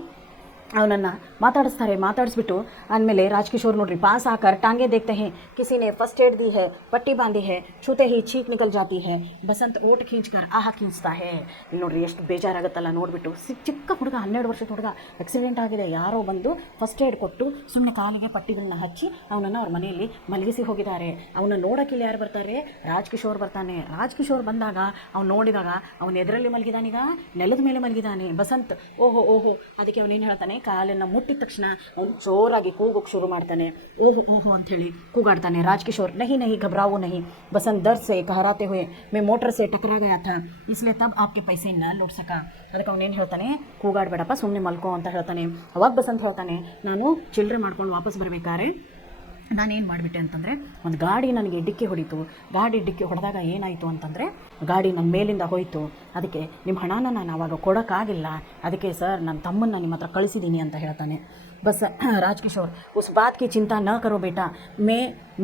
ಅವನನ್ನು ಮಾತಾಡಿಸ್ಬಿಟ್ಟು ಆದಮೇಲೆ ರಾಜ್ಕಿಶೋರ್ ನೋಡ್ರಿ, ಪಾಸ್ ಆಕರ್ ಟಾಂಗೆ ದೇಖ್ತೆ ಹೇ, ಕಿಸಿನೇ ಫಸ್ಟ್ ಏಡ್ ದಿ ಹೇ, ಪಟ್ಟಿ ಬಾಂಧಿ ಹೇ, छूते ही छींक निकल जाती है, ಬಸಂತ್ ಓಟ್ ಖೀಂಚ್ಕರ್ ಆಹಾ ಖೀಂಚ್ತಾ ಹೇ. ಇಲ್ಲಿ ನೋಡ್ರಿ ಎಷ್ಟು ಬೇಜಾರಾಗುತ್ತಲ್ಲ ನೋಡಿಬಿಟ್ಟು. ಚಿಕ್ಕ ಹುಡುಗ, 12 ವರ್ಷದ ಹುಡುಗ, ಆಕ್ಸಿಡೆಂಟ್ ಆಗಿದೆ, ಯಾರೋ ಬಂದು ಫಸ್ಟ್ ಏಡ್ ಕೊಟ್ಟು ಸುಮ್ಮನೆ ಕಾಲಿಗೆ ಪಟ್ಟಿಗಳನ್ನ ಹಚ್ಚಿ ಅವನನ್ನು ಅವ್ರ ಮನೆಯಲ್ಲಿ ಮಲಗಿಸಿ ಹೋಗಿದ್ದಾರೆ. ಅವನ್ನ ನೋಡೋಕೆ ಇಲ್ಲಿ ಯಾರು ಬರ್ತಾರೆ, ರಾಜ್ಕಿಶೋರ್ ಬರ್ತಾನೆ. ರಾಜ್ಕಿಶೋರ್ ಬಂದಾಗ ಅವ್ನು ನೋಡಿದಾಗ ಅವನು ಎದರಲ್ಲಿ ಮಲಗಿದಾನೀಗ, ನೆಲದ ಮೇಲೆ ಮಲಗಿದ್ದಾನೆ ಬಸಂತ್. ಓಹೋ. ಅದಕ್ಕೆ ಅವನೇನು ಹೇಳ್ತಾನೆ, ಕಾಲನ್ನು ಮುಟ್ಟಿದ ತಕ್ಷಣ ಅವನು ಜೋರಾಗಿ ಕೂಗೋಕ್ಕೆ ಶುರು ಮಾಡ್ತಾನೆ. ಓಹೋ ಅಂಥೇಳಿ ಕೂಗಾಡ್ತಾನೆ. ರಾಜ್ಕಿಶೋರ್ ನಹಿ घबराओ नहीं, बसंत दर्द से कहराते हुए मैं मोटर से टकरा गया था, इसलिए तब आपके पैसे न लौट सका. ಅದಕ್ಕೆ ಅವನೇನು ಹೇಳ್ತಾನೆ, ಕೂಗಾಡಬೇಡಪ್ಪ, ಸುಮ್ಮನೆ ಮಲ್ಕೋ ಅಂತ ಹೇಳ್ತಾನೆ. ಅವಾಗ ಬಸಂತ್ ಹೇಳ್ತಾನೆ, ನಾನು ಚಿಲ್ಲರೆ ಮಾಡ್ಕೊಂಡು ವಾಪಸ್ ಬರಬೇಕಾದ್ರೆ ನಾನೇನು ಮಾಡಿಬಿಟ್ಟೆ ಅಂತಂದರೆ, ಒಂದು ಗಾಡಿ ನನಗೆ ಡಿಕ್ಕಿ ಹೊಡಿತು. ಗಾಡಿ ಡಿಕ್ಕಿ ಹೊಡೆದಾಗ ಏನಾಯಿತು ಅಂತಂದರೆ, ಗಾಡಿ ನನ್ನ ಮೇಲಿಂದ ಹೋಯಿತು. ಅದಕ್ಕೆ ನಿಮ್ಮ ಹಣನ ನಾನು ಆವಾಗ ಕೊಡೋಕ್ಕಾಗಿಲ್ಲ. ಅದಕ್ಕೆ ಸರ್ ನನ್ನ ತಮ್ಮನ್ನ ನಿಮ್ಮ ಹತ್ರ ಕಳಿಸಿದ್ದೀನಿ ಅಂತ ಹೇಳ್ತಾನೆ. ಬಸ್ ರಾಜ್ಕಿಶೋರ್, ಉಸ್ ಬಾತ್ ಕಿ ಚಿಂತಾ ನ ಕರೋ ಬೇಟಾ,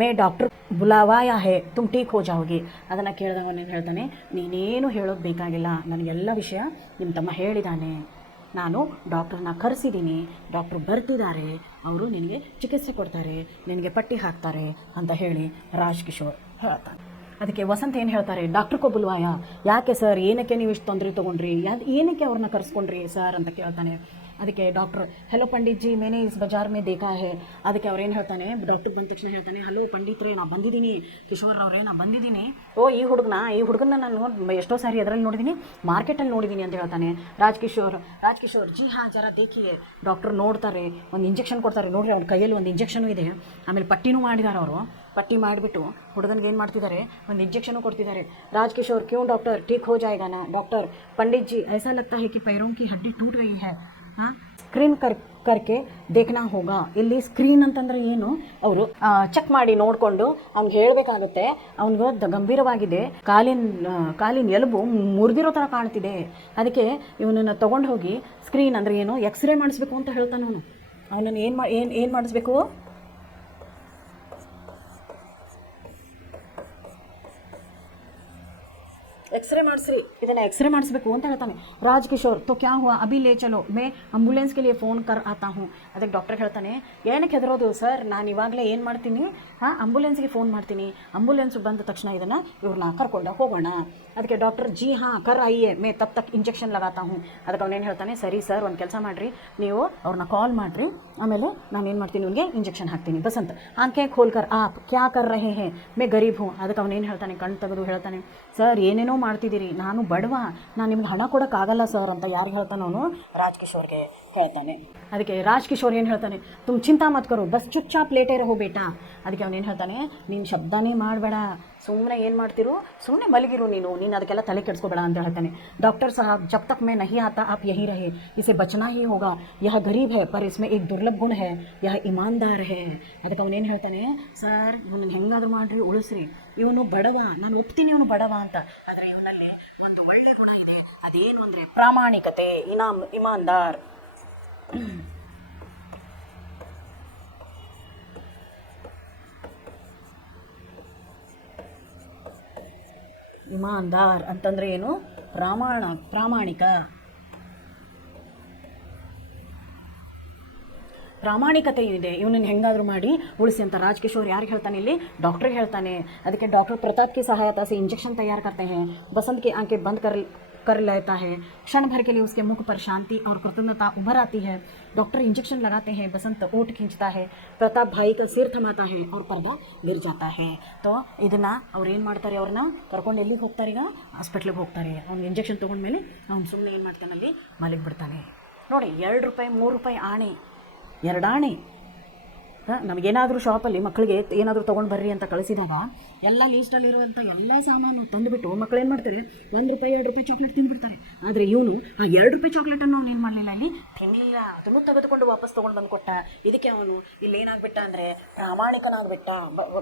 ಮೇ ಡಾಕ್ಟ್ರ್ ಬುಲಾವಾಯಾ ಹೇ, ತುಮ್ ಟೀಕ್ ಹೋ ಜಾओगे. ಅದನ್ನು ಕೇಳಿದಾಗ ಅವನೇನು ಹೇಳ್ತಾನೆ, ನೀನೇನು ಹೇಳೋದು ಬೇಕಾಗಿಲ್ಲ, ನನಗೆಲ್ಲ ವಿಷಯ ನಿಮ್ಮ ತಮ್ಮ ಹೇಳಿದ್ದಾನೆ. ನಾನು ಡಾಕ್ಟ್ರನ್ನ ಕರೆಸಿದ್ದೀನಿ, ಡಾಕ್ಟ್ರು ಬರ್ತಿದ್ದಾರೆ, ಅವರು ನಿನಗೆ ಚಿಕಿತ್ಸೆ ಕೊಡ್ತಾರೆ, ನಿನಗೆ ಪಟ್ಟಿ ಹಾಕ್ತಾರೆ ಅಂತ ಹೇಳಿ ರಾಜ್ಕಿಶೋರ್ ಹೇಳ್ತಾನೆ. ಅದಕ್ಕೆ ವಸಂತ್ ಏನು ಹೇಳ್ತಾರೆ, ಡಾಕ್ಟ್ರ್ ಕೋ ಬುಲ್ವಾಯ, ಯಾಕೆ ಸರ್, ಏನಕ್ಕೆ ನೀವು ಇಷ್ಟು ತೊಂದರೆ ತೊಗೊಂಡ್ರಿ, ಏನಕ್ಕೆ ಅವ್ರನ್ನ ಕರೆಸ್ಕೊಂಡ್ರಿ ಸರ್ ಅಂತ ಕೇಳ್ತಾನೆ. ಅದಕ್ಕೆ ಡಾಕ್ಟ್ರ್, ಹೆಲೋ ಪಂಡಿತ್ ಜಿ, ಮೇನೆ ಇಸ್ ಬಜಾರ್ ಮೇ ದೇಖಾ ಹೇ. ಅದಕ್ಕೆ ಅವ್ರೇನು ಹೇಳ್ತಾನೆ, ಡಾಕ್ಟ್ರಿಗೆ ಬಂದ ತಕ್ಷಣ ಹೇಳ್ತಾನೆ, ಹಲೋ ಪಂಡಿತ್ರೆ, ನಾ ಬಂದಿದ್ದೀನಿ, ಕಿಶೋರ್ ಅವರೇ ನಾ ಬಂದಿದ್ದೀನಿ. ಈ ಹುಡುಗನ ನಾನು ಎಷ್ಟೋ ಸಾರಿ ಅದರಲ್ಲಿ ನೋಡಿದ್ದೀನಿ, ಮಾರ್ಕೆಟಲ್ಲಿ ನೋಡಿದ್ದೀನಿ ಅಂತ ಹೇಳ್ತಾನೆ. ರಾಜ್ಕಿಶೋರ್ ಜಿ ಹಾಂ ಜರ ದೇಖಿಯೇ. ಡಾಕ್ಟ್ರು ನೋಡ್ತಾರೆ, ಒಂದು ಇಂಜೆಕ್ಷನ್ ಕೊಡ್ತಾರೆ. ನೋಡ್ರಿ ಅವ್ರ ಕೈಯಲ್ಲಿ ಒಂದು ಇಂಜೆಕ್ಷನು ಇದೆ, ಆಮೇಲೆ ಪಟ್ಟಿನೂ ಮಾಡಿದ್ದಾರೆ. ಅವರು ಪಟ್ಟಿ ಮಾಡಿಬಿಟ್ಟು ಹುಡುಗನಿಗೆ ಏನು ಮಾಡ್ತಿದ್ದಾರೆ, ಒಂದು ಇಂಜೆಕ್ಷನು ಕೊಡ್ತಿದ್ದಾರೆ. ರಾಜ್ಕಿಶೋರ್, ಕ್यों डॉक्टर, ठीक हो जाएगा ना डॉक्टर? पंडित जी, ऐसा लगता है कि पैरों की हड्डी टूट गई है. ಸ್ಕ್ರೀನ್ ಕರ್ಕೆ ದೇಖ್ನಾ ಹೋಗಾ. ಇಲ್ಲಿ ಸ್ಕ್ರೀನ್ ಅಂತಂದರೆ ಏನು, ಅವರು ಚೆಕ್ ಮಾಡಿ ನೋಡಿಕೊಂಡು ಅವ್ನಿಗೆ ಹೇಳಬೇಕಾಗುತ್ತೆ. ಅವ್ನಿಗೆ ಗಂಭೀರವಾಗಿದೆ, ಕಾಲಿನ ಎಲುಬು ಮುರಿದಿರೋ ಥರ ಕಾಣ್ತಿದೆ. ಅದಕ್ಕೆ ಇವನನ್ನು ತೊಗೊಂಡು ಹೋಗಿ ಸ್ಕ್ರೀನ್ ಅಂದರೆ ಏನು, ಎಕ್ಸ್ರೇ ಮಾಡಿಸ್ಬೇಕು ಅಂತ ಹೇಳ್ತಾನೆ. ಅವನನ್ನು ಏನು ಮಾಡಿಸ್ಬೇಕು, एक्सरे ಮಾಡಿಸ್ರಿ, ಇದನ್ನು एक्सरे ಮಾಡಿಸ್ಬೇಕು ಅಂತ ಹೇಳ್ತಾನೆ. ರಾಜ್ಕಿಶೋರ್, तो क्या हुआ, अभी ले चलो, मैं एम्बुलेंस के लिए फ़ोन कर आता हूँ. ಅದಕ್ಕೆ ಡಾಕ್ಟರ್ ಹೇಳ್ತಾನೆ, ಏನಕ್ಕೆ ಹೆದರೋದು ಸರ್, ನಾನು ಇವಾಗಲೇ ಏನು ಮಾಡ್ತೀನಿ, ಆಂಬುಲೆನ್ಸ್ಗೆ ಫೋನ್ ಮಾಡ್ತೀನಿ, ಆಂಬುಲೆನ್ಸ್ ಬಂದ ತಕ್ಷಣ ಇದನ್ನು ಇವ್ರನ್ನ ಕರ್ಕೊಂಡು ಹೋಗೋಣ. ಅದಕ್ಕೆ ಡಾಕ್ಟರ್, ಜಿ ಹಾಂ ಕರ್ ಆಯಿಯೇ, ಮೇ ತಬ್ ತಕ್ ಇಂಜೆಕ್ಷನ್ ಲಗಾತಾ ಹೂँ. ಅದಕ್ಕೆ ಅವನೇನು ಹೇಳ್ತಾನೆ, ಸರಿ ಸರ್, ಒಂದು ಕೆಲಸ ಮಾಡಿರಿ, ನೀವು ಅವ್ರನ್ನ ಕಾಲ್ ಮಾಡಿರಿ, ಆಮೇಲೆ ನಾನು ಏನು ಮಾಡ್ತೀನಿ, ಇವನಿಗೆ ಇಂಜೆಕ್ಷನ್ ಹಾಕ್ತೀನಿ. ಬಸಂತ್, ಆಂಖೆ ಖೋಲ್ಕರ್ ಆಪ್ ಕ್ಯಾ ಕರ್ ರಹೇ ಹೇ, ಮೇ ಗರೀಬ್ ಹೂँ. ಅದಕ್ಕೆ ಅವನೇನು ಹೇಳ್ತಾನೆ, ಕಣ್ಣು ತೆಗೆದು ಹೇಳ್ತಾನೆ, ಸರ್ ಏನೇನೋ ಮಾಡ್ತಿದ್ದೀರಿ, ನಾನು ಬಡವ, ನಾನು ನಿಮ್ಗೆ ಹಣ ಕೊಡೋಕ್ಕಾಗಲ್ಲ ಸರ್ ಅಂತ ಯಾರಿಗೆ ಹೇಳ್ತಾನೆ, ಅವನು ರಾಜ್ಕಿಶೋರ್ಗೆ ಹೇಳ್ತಾನೆ. ಅದಕ್ಕೆ ರಾಜ್ಕಿಶೋರ್ ಏನು ಹೇಳ್ತಾನೆ, ತುಮ್ ಚಿಂತಾ ಮತ್ ಕರೋ, ಬಸ್ ಚುಪ್ಚಾಪ್ ಲೇಟೇ ರಹೋ ಬೇಟಾ. ಅದಕ್ಕೆ ಅವನೇನು ಹೇಳ್ತಾನೆ, ನೀನು ಶಬ್ದನೇ ಮಾಡಬೇಡ, ಸುಮ್ಮನೆ ಏನು ಮಾಡ್ತಿರು, ಸುಮ್ಮನೆ ಮಲಗಿರು, ನೀನು ಅದಕ್ಕೆಲ್ಲ ತಲೆ ಕೆಡಿಸ್ಕೋಬೇಡ ಅಂತ ಹೇಳ್ತಾನೆ. ಡಾಕ್ಟರ್ ಸಾಹಬ್, ಜಬ್ ತಕ್ ಮೇ ನಹಿ ಆತಾ ಆಪ್ ಯಹಿ ರಹೆ, ಇसे ಬಚನಾ ಹಿ ಹೋಗಾ, ಯಹ ಗರೀಬ್ ಹೈ ಪರ್ ಇಸ್ಮೇ ಏಕ್ ದುರ್ಲಭ ಗುಣ ಹೈ, ಯಹ ಇಮಾನ್ದಾರ್ ಹೈ. ಅದಕ್ಕೆ ಅವನೇನು ಹೇಳ್ತಾನೆ, ಸರ್ ಇವನನ್ನು ಹೆಂಗಾದ್ರೂ ಮಾಡಿರಿ, ಉಳಿಸ್ರಿ, ಇವನು ಬಡವ, ನಾನು ಒಪ್ತೀನಿ ಇವನು ಬಡವ ಅಂತ, ಆದರೆ ಇವನಲ್ಲಿ ಒಂದು ಒಳ್ಳೆ ಗುಣ ಇದೆ, ಅದೇನು ಅಂದರೆ ಪ್ರಾಮಾಣಿಕತೆ, ಇಮಾನ್ದಾರ್. ಇಮಾನ್ದಾರ್ ಅಂತಂದರೆ ಏನು, ಪ್ರಾಮಾಣಿಕ. ಪ್ರಾಮಾಣಿಕತೆ ಇದೆ, ಇವನನ್ನು ಹೆಂಗಾದರೂ ಮಾಡಿ ಉಳಿಸಿ ಅಂತ ರಾಜ್ಕಿಶೋರ್ ಯಾರಿಗೆ ಹೇಳ್ತಾನೆ, ಇಲ್ಲಿ ಡಾಕ್ಟ್ರಿಗೆ ಹೇಳ್ತಾನೆ. ಅದಕ್ಕೆ ಡಾಕ್ಟರ್ ಪ್ರತಾಪ್ की सहायता से इंजेक्शन तैयार करते हैं, बसंत की आंखें बंद कर लेता है, क्षण भर के लिए उसके मुख पर शांति और कृतज्ञता उभर आती है. डॉक्टर इंजेक्शन लगाते हैं, बसंत ओठ खींचता है, प्रताप भाई का सिर थमाता है और पर्दा गिर जाता है. तो ಇದನ್ನು ಅವ್ರು ಏನು ಮಾಡ್ತಾರೆ, ಅವ್ರನ್ನ ಕರ್ಕೊಂಡು ಎಲ್ಲಿಗೆ ಹೋಗ್ತಾರೆ, ಈಗ ಹಾಸ್ಪಿಟ್ಲಿಗೆ ಹೋಗ್ತಾರೆ. ಅವ್ನು ಇಂಜೆಕ್ಷನ್ ತೊಗೊಂಡ್ಮೇಲೆ ಅವ್ನು ಸುಮ್ಮನೆ ಏನು ಮಾಡ್ತಾನೆ, ಅಲ್ಲಿ ಮಲಗಿಬಿಡ್ತಾನೆ. ನೋಡಿ, ₹2 ₹3 ಆಣೆ, 2 ಆಣೆ. ನಮಗೇನಾದರೂ ಶಾಪಲ್ಲಿ ಮಕ್ಕಳಿಗೆ ಏನಾದರೂ ತೊಗೊಂಡು ಬರ್ರಿ ಅಂತ ಕಳಿಸಿದಾಗ ಎಲ್ಲ ಲೀಸ್ಟಲ್ಲಿರುವಂಥ ಎಲ್ಲ ಸಾಮಾನು ತಂದುಬಿಟ್ಟು ಮಕ್ಕಳು ಏನು ಮಾಡ್ತಾರೆ, ₹1 ₹2 ಚಾಕ್ಲೇಟ್ ತಿಂದುಬಿಡ್ತಾರೆ. ಆದರೆ ಇವನು ಆ ₹2 ಚಾಕ್ಲೇಟನ್ನು ಅವನು ಏನು ಮಾಡಲಿಲ್ಲ, ಅಲ್ಲಿ ತಿನ್ನಲಿಲ್ಲ, ಅದನ್ನು ತೆಗೆದುಕೊಂಡು ವಾಪಸ್ ತೊಗೊಂಡು ಬಂದು ಕೊಟ್ಟ. ಇದಕ್ಕೆ ಅವನು ಇಲ್ಲಿ ಏನಾಗ್ಬಿಟ್ಟ ಅಂದರೆ ಪ್ರಾಮಾಣಿಕನಾಗ್ಬಿಟ್ಟ.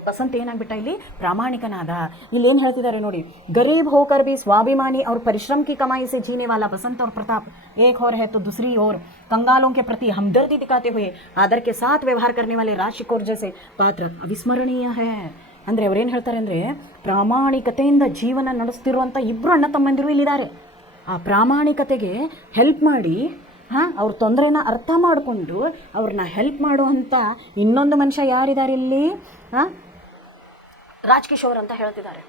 ಬಸಂತ್ ಏನಾಗ್ಬಿಟ್ಟ, ಇಲ್ಲಿ ಪ್ರಾಮಾಣಿಕನಾದ. ಇಲ್ಲಿ ಏನು ಹೇಳ್ತಿದ್ದಾರೆ ನೋಡಿ, ಗರೀಬ್ ಹೋಕರ್ भी स्वाभिमानी और परिश्रम की कमाई से जीने वाला बसंत और प्रताप एक और है, तो दूसरी ओर कंगालों के प्रति हमदर्दी दिखाते हुए आदर के साथ व्यवहार करने वाले ರಾಜ್ಕಿಶೋರ್ ಜैसे ಪಾತ್ರ ಅವಿಸ್ಮರಣೀಯ ಹೇ. ಅಂದರೆ ಅವ್ರೇನು ಹೇಳ್ತಾರೆ ಅಂದರೆ, ಪ್ರಾಮಾಣಿಕತೆಯಿಂದ ಜೀವನ ನಡೆಸ್ತಿರುವಂಥ ಇಬ್ಬರು ಅಣ್ಣ ತಮ್ಮಂದಿರು ಇಲ್ಲಿದ್ದಾರೆ. ಆ ಪ್ರಾಮಾಣಿಕತೆಗೆ ಹೆಲ್ಪ್ ಮಾಡಿ, ಅವ್ರ ತೊಂದರೆನ ಅರ್ಥ ಮಾಡಿಕೊಂಡು ಅವ್ರನ್ನ ಹೆಲ್ಪ್ ಮಾಡುವಂಥ ಇನ್ನೊಂದು ಮನುಷ್ಯ ಯಾರಿದ್ದಾರೆ ಇಲ್ಲಿ, ರಾಜ್ಕಿಶೋರ್ ಅಂತ ಹೇಳ್ತಿದ್ದಾರೆ.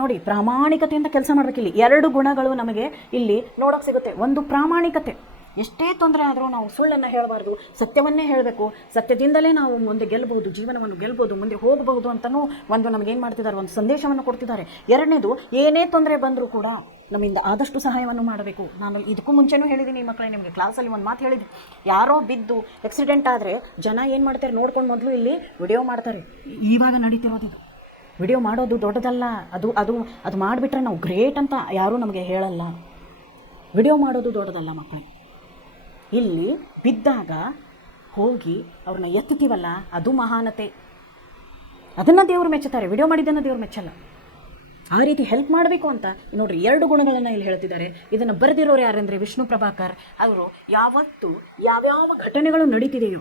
ನೋಡಿ, ಪ್ರಾಮಾಣಿಕತೆಯಿಂದ ಕೆಲಸ ಮಾಡಬೇಕಿಲ್ಲಿ 2 ಗುಣಗಳು ನಮಗೆ ಇಲ್ಲಿ ನೋಡೋಕೆ ಸಿಗುತ್ತೆ. ಒಂದು ಪ್ರಾಮಾಣಿಕತೆ, ಎಷ್ಟೇ ತೊಂದರೆ ಆದರೂ ನಾವು ಸುಳ್ಳನ್ನು ಹೇಳಬಾರ್ದು, ಸತ್ಯವನ್ನೇ ಹೇಳಬೇಕು, ಸತ್ಯದಿಂದಲೇ ನಾವು ಮುಂದೆ ಗೆಲ್ಲಬಹುದು, ಜೀವನವನ್ನು ಗೆಲ್ಲಬಹುದು, ಮುಂದೆ ಹೋಗಬಹುದು ಅಂತಲೂ ಒಂದು ನಮಗೇನು ಮಾಡ್ತಿದ್ದಾರೆ, ಒಂದು ಸಂದೇಶವನ್ನು ಕೊಡ್ತಿದ್ದಾರೆ. 2ನೇದು, ಏನೇ ತೊಂದರೆ ಬಂದರೂ ಕೂಡ ನಮ್ಮಿಂದ ಆದಷ್ಟು ಸಹಾಯವನ್ನು ಮಾಡಬೇಕು. ನಾನು ಇದಕ್ಕೂ ಮುಂಚೆನೂ ಹೇಳಿದ್ದೀನಿ ಮಕ್ಕಳೇ, ನಿಮಗೆ ಕ್ಲಾಸಲ್ಲಿ ಒಂದು ಮಾತು ಹೇಳಿದ್ದೀನಿ, ಯಾರೋ ಬಿದ್ದು ಆಕ್ಸಿಡೆಂಟ್ ಆದರೆ ಜನ ಏನು ಮಾಡ್ತಾರೆ, ನೋಡ್ಕೊಂಡು ಮೊದಲು ಇಲ್ಲಿ ವಿಡಿಯೋ ಮಾಡ್ತಾರೆ. ಇವಾಗ ನಡೀತಿರೋದಿದು ವಿಡಿಯೋ ಮಾಡೋದು ದೊಡ್ಡದಲ್ಲ, ಅದು ಮಾಡಿಬಿಟ್ರೆ ನಾವು ಗ್ರೇಟ್ ಅಂತ ಯಾರೂ ನಮಗೆ ಹೇಳಲ್ಲ. ವಿಡಿಯೋ ಮಾಡೋದು ದೊಡ್ಡದಲ್ಲ ಮಕ್ಕಳೇ. ಇಲ್ಲಿ ಬಿದ್ದಾಗ ಹೋಗಿ ಅವ್ರನ್ನ ಎತ್ತುತ್ತೀವಲ್ಲ, ಅದು ಮಹಾನತೆ. ಅದನ್ನು ದೇವರು ಮೆಚ್ಚುತ್ತಾರೆ, ವಿಡಿಯೋ ಮಾಡಿದ್ದನ್ನು ದೇವ್ರು ಮೆಚ್ಚಲ್ಲ. ಆ ರೀತಿ ಹೆಲ್ಪ್ ಮಾಡಬೇಕು ಅಂತ ನೋಡ್ರಿ 2 ಗುಣಗಳನ್ನು ಇಲ್ಲಿ ಹೇಳ್ತಿದ್ದಾರೆ. ಇದನ್ನು ಬರೆದಿರೋರು ಯಾರಂದರೆ ವಿಷ್ಣು ಪ್ರಭಾಕರ್ ಅವರು. ಯಾವತ್ತು ಯಾವ್ಯಾವ ಘಟನೆಗಳು ನಡೀತಿದೆಯೋ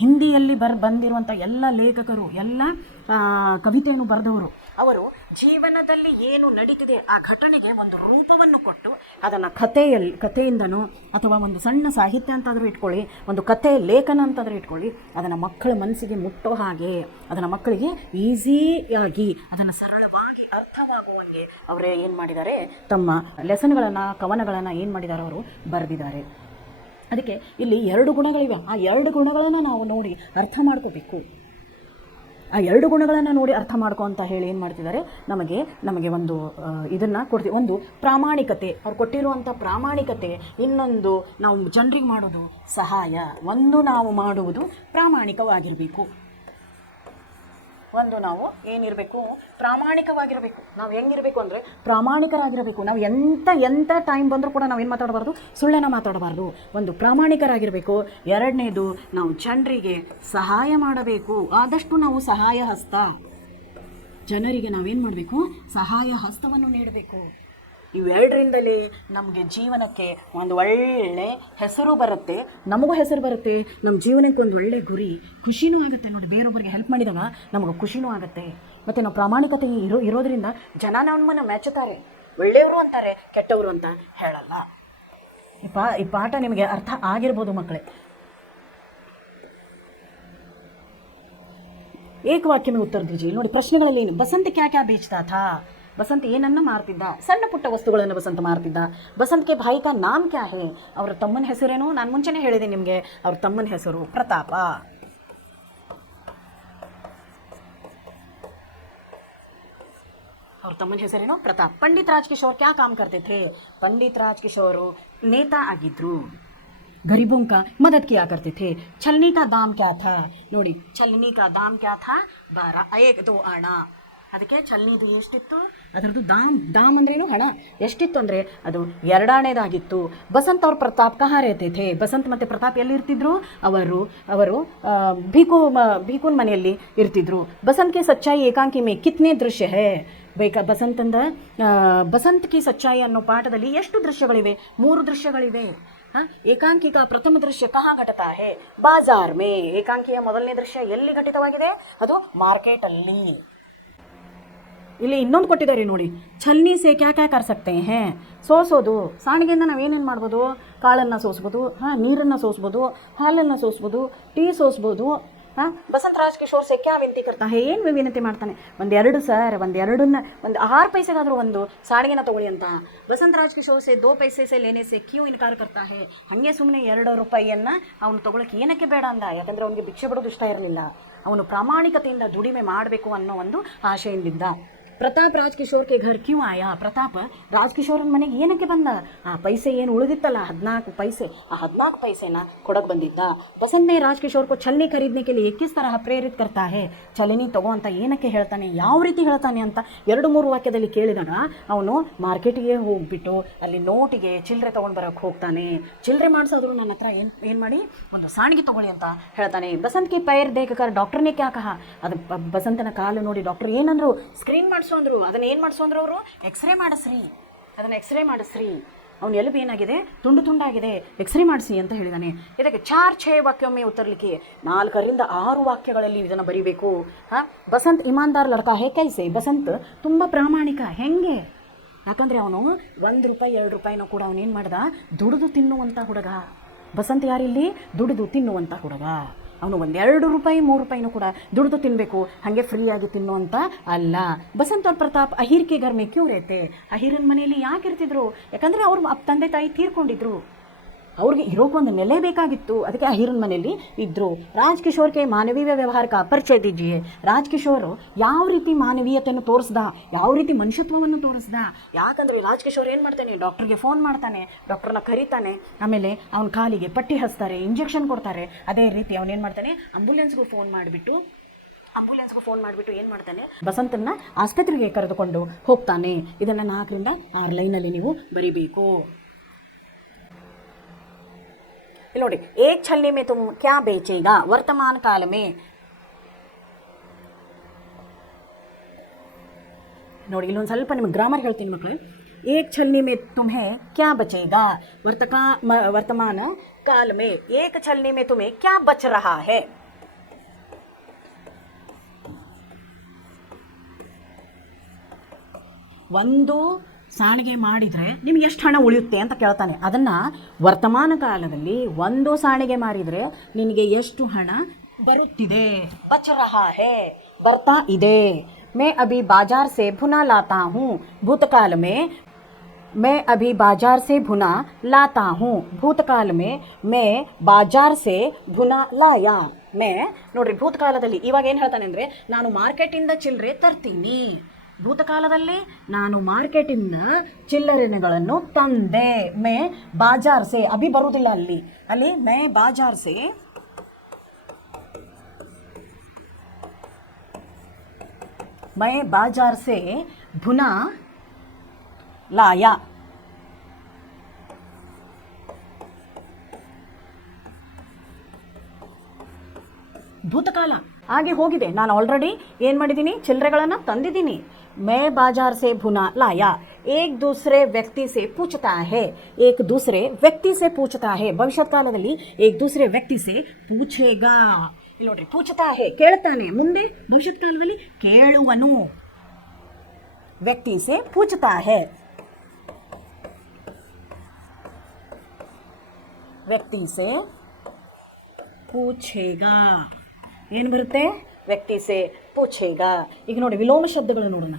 ಹಿಂದಿಯಲ್ಲಿ ಬಂದಿರುವಂಥ ಎಲ್ಲ ಲೇಖಕರು, ಎಲ್ಲ ಕವಿತೆಯನ್ನು ಬರೆದವರು, ಅವರು ಜೀವನದಲ್ಲಿ ಏನು ನಡೀತಿದೆ ಆ ಘಟನೆಗೆ ಒಂದು ರೂಪವನ್ನು ಕೊಟ್ಟು ಅದನ್ನು ಕಥೆಯಿಂದನೋ ಅಥವಾ ಒಂದು ಸಣ್ಣ ಸಾಹಿತ್ಯ ಅಂತಾದರೂ ಇಟ್ಕೊಳ್ಳಿ, ಒಂದು ಕಥೆ ಲೇಖನ ಅಂತಾದರೂ ಇಟ್ಕೊಳ್ಳಿ, ಅದನ್ನು ಮಕ್ಕಳ ಮನಸ್ಸಿಗೆ ಮುಟ್ಟೋ ಹಾಗೆ, ಅದನ್ನು ಮಕ್ಕಳಿಗೆ ಈಸಿಯಾಗಿ, ಅದನ್ನು ಸರಳವಾಗಿ ಅರ್ಥವಾಗುವಂಗೆ ಅವರೇ ಏನು ಮಾಡಿದ್ದಾರೆ, ತಮ್ಮ ಲೆಸನ್ಗಳನ್ನು, ಕವನಗಳನ್ನು ಏನು ಮಾಡಿದ್ದಾರೆ ಅವರು ಬರೆದಿದ್ದಾರೆ. ಅದಕ್ಕೆ ಇಲ್ಲಿ 2 ಗುಣಗಳಿವೆ. ಆ 2 ಗುಣಗಳನ್ನು ನಾವು ನೋಡಿ ಅರ್ಥ ಮಾಡ್ಕೋಬೇಕು. ಆ 2 ಗುಣಗಳನ್ನು ನೋಡಿ ಅರ್ಥ ಮಾಡ್ಕೊ ಅಂತ ಹೇಳಿ ಏನು ಮಾಡ್ತಿದ್ದಾರೆ, ನಮಗೆ ಒಂದು ಇದನ್ನು ಕೊಡ್ತೀವಿ. ಒಂದು ಪ್ರಾಮಾಣಿಕತೆ, ಅವ್ರು ಕೊಟ್ಟಿರುವಂಥ ಪ್ರಾಮಾಣಿಕತೆ. ಇನ್ನೊಂದು ನಾವು ಜನರಿಗೆ ಮಾಡೋದು ಸಹಾಯ. ಒಂದು ನಾವು ಮಾಡುವುದು ಪ್ರಾಮಾಣಿಕವಾಗಿರಬೇಕು. ಒಂದು ನಾವು ಏನಿರಬೇಕು, ಪ್ರಾಮಾಣಿಕವಾಗಿರಬೇಕು. ನಾವು ಹೆಂಗಿರಬೇಕು ಅಂದರೆ ಪ್ರಾಮಾಣಿಕರಾಗಿರಬೇಕು. ನಾವು ಎಂಥ ಟೈಮ್ ಬಂದರೂ ಕೂಡ ನಾವು ಏನು ಮಾತಾಡಬಾರ್ದು, ಸುಳ್ಳನ್ನು ಮಾತಾಡಬಾರ್ದು. ಒಂದು ಪ್ರಾಮಾಣಿಕರಾಗಿರಬೇಕು. 2ನೇದು ನಾವು ಜನರಿಗೆ ಸಹಾಯ ಮಾಡಬೇಕು. ಆದಷ್ಟು ನಾವು ಸಹಾಯ ಹಸ್ತ, ಜನರಿಗೆ ನಾವೇನು ಮಾಡಬೇಕು, ಸಹಾಯ ಹಸ್ತವನ್ನು ನೀಡಬೇಕು. ಇವೆರಡರಿಂದಲೇ ನಮಗೆ ಜೀವನಕ್ಕೆ ಒಂದು ಒಳ್ಳೆ ಹೆಸರು ಬರುತ್ತೆ, ನಮಗೂ ಹೆಸರು ಬರುತ್ತೆ, ನಮ್ಮ ಜೀವನಕ್ಕೆ ಒಂದು ಒಳ್ಳೆ ಗುರಿ, ಖುಷಿನೂ ಆಗುತ್ತೆ. ನೋಡಿ, ಬೇರೊಬ್ಬರಿಗೆ ಹೆಲ್ಪ್ ಮಾಡಿದಾಗ ನಮಗೆ ಖುಷಿನೂ ಆಗುತ್ತೆ. ಮತ್ತು ನಾವು ಪ್ರಾಮಾಣಿಕತೆ ಇರೋದ್ರಿಂದ ಜನ ನಮ್ಮನ್ನು ಮೆಚ್ಚುತ್ತಾರೆ, ಒಳ್ಳೆಯವರು ಅಂತಾರೆ, ಕೆಟ್ಟವರು ಅಂತ ಹೇಳಲ್ಲ. ಈ ಪಾಠ ನಿಮಗೆ ಅರ್ಥ ಆಗಿರ್ಬೋದು ಮಕ್ಕಳೇ. ಏಕವಾಕ್ಯ में उत्तर दीजिए. ನೋಡಿ, ಪ್ರಶ್ನೆಗಳಲ್ಲಿ ಏನು, ಬಸಂತ ಕ್ಯಾ ಕ್ಯಾ ಬೇಚ್ತಾ ಥಾ, ಬಸಂತ್ ಏನನ್ನ ಮಾರ್ತಿದ್ದ, ಸಣ್ಣ ಪುಟ್ಟ ವಸ್ತುಗಳನ್ನು ಬಸಂತ ಮಾರ್ತಿದ್ದ. ಬಸಂತ್ಗೆ ಭಾಯಿ ಕಾ ನಾಮ್ ಕ್ಯಾ ಹೇ, ಅವರ ತಮ್ಮನ ಹೆಸರೇನು, ನಾನು ಮುಂಚೆನೇ ಹೇಳಿದೆ ನಿಮಗೆ, ಅವ್ರ ತಮ್ಮನ ಹೆಸರು ಪ್ರತಾಪ. ಅವ್ರ ತಮ್ಮನ ಹೆಸರೇನು ಪ್ರತಾಪ್. ಪಂಡಿತ್ ರಾಜ್ಕಿಶೋರ್ ಕ್ಯಾ ಕಾಮ್ ಕರ್ತೆ ಥೇ, ಪಂಡಿತ್ ರಾಜ್ಕಿಶೋರು ನೇತಾ ಆಗಿದ್ರು. गरीबों का मदद किया करते थे. छलनी का दाम क्या था, ನೋಡಿ, छलनी का दाम क्या था, 1-2 ಆಣಾ. ಅದಕ್ಕೆ ಚಲನಿದು ಎಷ್ಟಿತ್ತು, ಅದರದ್ದು ದಾಮ್ ಅಂದ್ರೇನು, ಹಣ ಎಷ್ಟಿತ್ತು ಅಂದರೆ ಅದು 2 ಆಣೆದಾಗಿತ್ತು. ಬಸಂತ್ ಅವ್ರ ಪ್ರತಾಪ್ ಕಹಾ ರೇತೆ ಥೇ, ಬಸಂತ್ ಮತ್ತು ಪ್ರತಾಪ್ ಎಲ್ಲಿ ಇರ್ತಿದ್ರು, ಅವರು ಭೀಕೂನ್ ಮನೆಯಲ್ಲಿ ಇರ್ತಿದ್ರು. ಬಸಂತ್ ಕಿ ಸಚ್ಚಾಯಿ ಏಕಾಂಕಿ ಮೇ ಕಿತ್ನೆ ದೃಶ್ಯ ಹೇ, ಬಸಂತ್ ಕಿ ಸಚ್ಚಾಯಿ ಅನ್ನೋ ಪಾಠದಲ್ಲಿ ಎಷ್ಟು ದೃಶ್ಯಗಳಿವೆ, 3 ದೃಶ್ಯಗಳಿವೆ. ಏಕಾಂಕಿಕ ಪ್ರಥಮ ದೃಶ್ಯ ಕಹಾ ಘಟತಾ ಹೇ, ಬಾಜಾರ್ ಮೇ. ಏಕಾಂಕಿಯ ಮೊದಲನೇ ದೃಶ್ಯ ಎಲ್ಲಿ ಘಟಿತವಾಗಿದೆ, ಅದು ಮಾರ್ಕೆಟಲ್ಲಿ. ಇಲ್ಲಿ ಇನ್ನೊಂದು ಕೊಟ್ಟಿದ್ದಾರೆ ನೋಡಿ, ಛಲ್ನಿ ಸೇ ಕ್ಯಾ ಕ್ಯಾ ಕರ್ ಸಕ್ತೆ ಹೇ, ಸೋಸೋದು. ಸಾಣಿಗೆಯಿಂದ ನಾವು ಏನೇನು ಮಾಡ್ಬೋದು, ಕಾಳನ್ನು ಸೋಸ್ಬೋದು, ನೀರನ್ನು ಸೋಸ್ಬೋದು, ಹಾಲನ್ನು ಸೋಸ್ಬೋದು, ಟೀ ಸೋಸ್ಬೋದು. ಬಸಂತ್ ರಾಜ್ ಕಿಶೋರ್ ಸೇ ಕ್ಯಾ ವಿನಂತಿ ಕರ್ತಾ ಹೇ, ಏನು ವಿನಂತಿ ಮಾಡ್ತಾನೆ, ಒಂದು 6 ಪೈಸೆಗಾದರೂ ಒಂದು ಸಾಣಿಗೆನ ತಗೊಳ್ಳಿ ಅಂತ. ಬಸಂತ್ ರಾಜ್ ಕಿಶೋರ್ ಸೇ 2 ಪೈಸೆ ಸೇ ಲೇನೆ ಸೇ ಕ್ಯೂ ಇನ್ಕಾರ ಕರ್ತಾ ಹೇ, ಹಾಗೆ ಸುಮ್ಮನೆ 2 ರೂಪಾಯಿಯನ್ನು ಅವನು ತಗೊಳಕ್ಕೆ ಏನಕ್ಕೆ ಬೇಡ ಅಂದ, ಯಾಕಂದರೆ ಅವನಿಗೆ ಭಿಕ್ಷೆ ಬಿಡೋದು ಇಷ್ಟ ಇರಲಿಲ್ಲ. ಅವನು ಪ್ರಾಮಾಣಿಕತೆಯಿಂದ ದುಡಿಮೆ ಮಾಡಬೇಕು ಅನ್ನೋ ಒಂದು ಆಶೆಯಿಂದಿದ್ದ. ಪ್ರತಾಪ್ ರಾಜ್ಕಿಶೋರ್ಗೆ ಘರ್ ಕ್ಯೂ ಆಯಾ, ಪ್ರತಾಪ್ ರಾಜ್ಕಿಶೋರನ ಮನೆಗೆ ಏನಕ್ಕೆ ಬಂದ, ಆ ಪೈಸೆ ಏನು ಉಳಿದಿತ್ತಲ್ಲ 14 ಪೈಸೆ, ಆ 14 ಪೈಸೆನ ಕೊಡಕ್ಕೆ ಬಂದಿದ್ದ. ಬಸಂತ್ ನೇ ರಾಜ್ಕಿಶೋರ್ ಕೋ ಛಲನಿ ಖರೀದನೆ ಕೆ ಲಿಯೆ ಕಿಸ್ ತರಹ ಪ್ರೇರಿತ್ ಕರ್ತಾ ಹೇ, ಛಲನಿ ತಗೋ ಅಂತ ಏನಕ್ಕೆ ಹೇಳ್ತಾನೆ, ಯಾವ ರೀತಿ ಹೇಳ್ತಾನೆ ಅಂತ 2-3 ವಾಕ್ಯದಲ್ಲಿ ಕೇಳಿದಾಗ ಅವನು ಮಾರ್ಕೆಟಿಗೆ ಹೋಗ್ಬಿಟ್ಟು ಅಲ್ಲಿ ನೋಟಿಗೆ ಚಿಲ್ಲರೆ ತೊಗೊಂಡು ಬರೋಕ್ಕೆ ಹೋಗ್ತಾನೆ. ಚಿಲ್ಲರೆ ಮಾಡಿಸೋದ್ರು ನನ್ನ ಹತ್ರ ಏನು ಮಾಡಿ ಒಂದು ಸಾಣಿಗೆ ತೊಗೊಳ್ಳಿ ಅಂತ ಹೇಳ್ತಾನೆ. ಬಸಂತ್ ಕಿ ಪೈರ್ ದೇಖಕರ್ ಡಾಕ್ಟರ್ನೇ ಕ್ಯಾ ಕಹಾ, ಅದು ಬಸಂತನ ಕಾಲು ನೋಡಿ ಡಾಕ್ಟರ್ ಏನಂದ್ರು, ಸ್ಕ್ರೀನ್ ಮಾಡಿಸು ಅಂದರು. ಅದನ್ನು ಏನು ಮಾಡಿಸು ಅಂದ್ರು ಅವರು, ಎಕ್ಸ್ರೇ ಮಾಡಿಸ್ರಿ, ಅವನು ಎಲುಬು ಏನಾಗಿದೆ, ತುಂಡಾಗಿದೆ, ಎಕ್ಸ್ರೇ ಮಾಡಿಸಿ ಅಂತ ಹೇಳಿದಾನೆ. ಇದಕ್ಕೆ 4-6 ವಾಕ್ಯೊಮ್ಮೆ ಉತ್ತರಲಿಕ್ಕೆ 4-6 ವಾಕ್ಯಗಳಲ್ಲಿ ಇದನ್ನು ಬರೀಬೇಕು. ಬಸಂತ್ ಇಮಾನ್ದಾರ್ ಲಡ್ಕಾ ಹೇ ಕೈಸೆ, ಬಸಂತ್ ತುಂಬ ಪ್ರಾಮಾಣಿಕ, ಹೆಂಗೆ, ಯಾಕಂದರೆ ಅವನು 1 ರೂಪಾಯಿ 2 ರೂಪಾಯಿನೂ ಕೂಡ ಅವನೇನು ಮಾಡ್ದ, ದುಡಿದು ತಿನ್ನುವಂಥ ಹುಡುಗ. ಬಸಂತ್ ಯಾರಿಲ್ಲಿ, ದುಡಿದು ತಿನ್ನುವಂಥ ಹುಡುಗ. ಅವನು 1-2 ರೂಪಾಯಿ 3 ರೂಪಾಯಿನೂ ಕೂಡ ದುಡಿದು ತಿನ್ನಬೇಕು, ಹಾಗೆ ಫ್ರೀಯಾಗಿ ತಿನ್ನುವಂಥ ಅಲ್ಲ. ಬಸಂತ್ ಅವ್ರ ಪ್ರತಾಪ್ ಅಹಿರ್ ಕೆ ಘರ್ ಮೇ ಕ್ಯೂ ರೇತೆ, ಅಹಿರನ ಮನೆಯಲ್ಲಿ ಯಾಕೆ ಇರ್ತಿದ್ರು, ಯಾಕಂದರೆ ಅವ್ರ ತಂದೆ ತಾಯಿ ತೀರ್ಕೊಂಡಿದ್ರು, ಅವ್ರಿಗೆ ಇರೋಕ್ಕೊಂದು ನೆಲೆ ಬೇಕಾಗಿತ್ತು, ಅದಕ್ಕೆ ಅಹಿರನ ಮನೆಯಲ್ಲಿ ಇದ್ದರು. ರಾಜ್ ಕಿಶೋರ್ಗೆ ಮಾನವೀಯ ವ್ಯವಹಾರಕ್ಕೆ ಪರಿಚಯ ದೀಜಿಯೇ. ರಾಜ್ ಕಿಶೋರ್ ಯಾವ ರೀತಿ ಮಾನವೀಯತೆಯನ್ನು ತೋರಿಸ್ದ, ಯಾವ ರೀತಿ ಮನುಷ್ಯತ್ವವನ್ನು ತೋರಿಸ್ದ. ಯಾಕಂದರೆ ರಾಜ್ ಕಿಶೋರ್ ಏನು ಮಾಡ್ತಾನೆ, ಡಾಕ್ಟ್ರಿಗೆ ಫೋನ್ ಮಾಡ್ತಾನೆ, ಡಾಕ್ಟ್ರನ್ನ ಕರೀತಾನೆ, ಆಮೇಲೆ ಅವನ ಕಾಲಿಗೆ ಪಟ್ಟಿ ಹಚ್ತಾರೆ, ಇಂಜೆಕ್ಷನ್ ಕೊಡ್ತಾರೆ. ಅದೇ ರೀತಿ ಅವನೇನು ಮಾಡ್ತಾನೆ, ಆಂಬುಲೆನ್ಸ್ಗೂ ಫೋನ್ ಮಾಡಿಬಿಟ್ಟು ಏನು ಮಾಡ್ತಾನೆ, ಬಸಂತನ್ನ ಆಸ್ಪತ್ರೆಗೆ ಕರೆದುಕೊಂಡು ಹೋಗ್ತಾನೆ. ಇದನ್ನು 4-6 ಲೈನಲ್ಲಿ ನೀವು ಬರೀಬೇಕು. ಇಲ್ಲಿ ನೋಡಿ, ಏಕ್ ಛಲ್ನಿ ಮೇ ತುಮ್ ಕ್ಯಾ ಬೇಚೇಗಾ, ವರ್ತಮಾನ ಕಾಲ ಮೇ. ನೋಡಿ ಇಲ್ಲೊಂದು ಸ್ವಲ್ಪ ನಿಮ್ಗೆ ಗ್ರಾಮರ್ ಹೇಳ್ತೀನಿ ಮಕ್ಕಳು. एक छलनी में तुम्हें क्या बचेगा, वर्तमान काल में एक छलनी में तुम्हें क्या बच रहा है. ಒಂದು ಸಾಣಿಗೆ ಮಾಡಿದರೆ ನಿಮ್ಗೆ ಎಷ್ಟು ಹಣ ಉಳಿಯುತ್ತೆ ಅಂತ ಕೇಳ್ತಾನೆ. ಅದನ್ನು ವರ್ತಮಾನ ಕಾಲದಲ್ಲಿ ಒಂದು ಸಾಣಿಗೆ ಮಾರಿದರೆ ನಿನಗೆ ಎಷ್ಟು ಹಣ ಬರುತ್ತಿದೆ, ಬಚ ರಹಾ ಹೇ, ಬರ್ತಾ ಇದೆ. मैं अभी बाजार से भुना लाता हूँ, भूतकाल में मैं अभी बाजार से भुना लाता हूँ, भूतकाल में मैं बाजार से भुना लाया. मैं ನೋಡ್ರಿ ಭೂತಕಾಲದಲ್ಲಿ ಇವಾಗ ಏನು ಹೇಳ್ತಾನೆ ಅಂದರೆ ನಾನು ಮಾರ್ಕೆಟಿಂದ ಚಿಲ್ಲರೆ ತರ್ತೀನಿ. ಭೂತಕಾಲದಲ್ಲಿ ನಾನು ಮಾರ್ಕೆಟಿಂದ ಚಿಲ್ಲರೆಗಳನ್ನು ತಂದೆ. ಮೇ ಬಾಜಾರ್ ಸೆ, ಅಭಿ ಬರುವುದಿಲ್ಲ ಅಲ್ಲಿ ಮೇ ಬಾಜಾರ್ ಸೆ मैं बाजार से भुना लाया. ಭೂತಕಾಲ ಆಗಿ ಹೋಗಿದೆ, ನಾನು ಆಲ್ರೆಡಿ ಏನು ಮಾಡಿದ್ದೀನಿ, ಚಿಲ್ಲರೆಗಳನ್ನು ತಂದಿದ್ದೀನಿ. मैं बाजार से भुना लाया. एक दूसरे व्यक्ति से पूछता है, एक दूसरे व्यक्ति से पूछता है. ಭವಿಷ್ಯತ್ ಕಾಲದಲ್ಲಿ एक दूसरे व्यक्ति से पूछेगा. ಇಲ್ಲಿ ನೋಡ್ರಿ, ಪೂछता है ಕೇಳ್ತಾನೆ, ಮುಂದೆ ಭವಿಷ್ಯತ್ ಕಾಲದಲ್ಲಿ ಕೇಳುವನು. ವ್ಯಕ್ತಿ ಸೆ ಪೂछता है, ವ್ಯಕ್ತಿ ಸೆ ಪೂಛೇಗಾ. ಏನು ಬರುತ್ತೆ, ವ್ಯಕ್ತಿ ಸೆ ಪೂಛೇಗಾ. ಈಗ ನೋಡಿ ವಿಲೋಮ ಶಬ್ದಗಳನ್ನು ನೋಡೋಣ.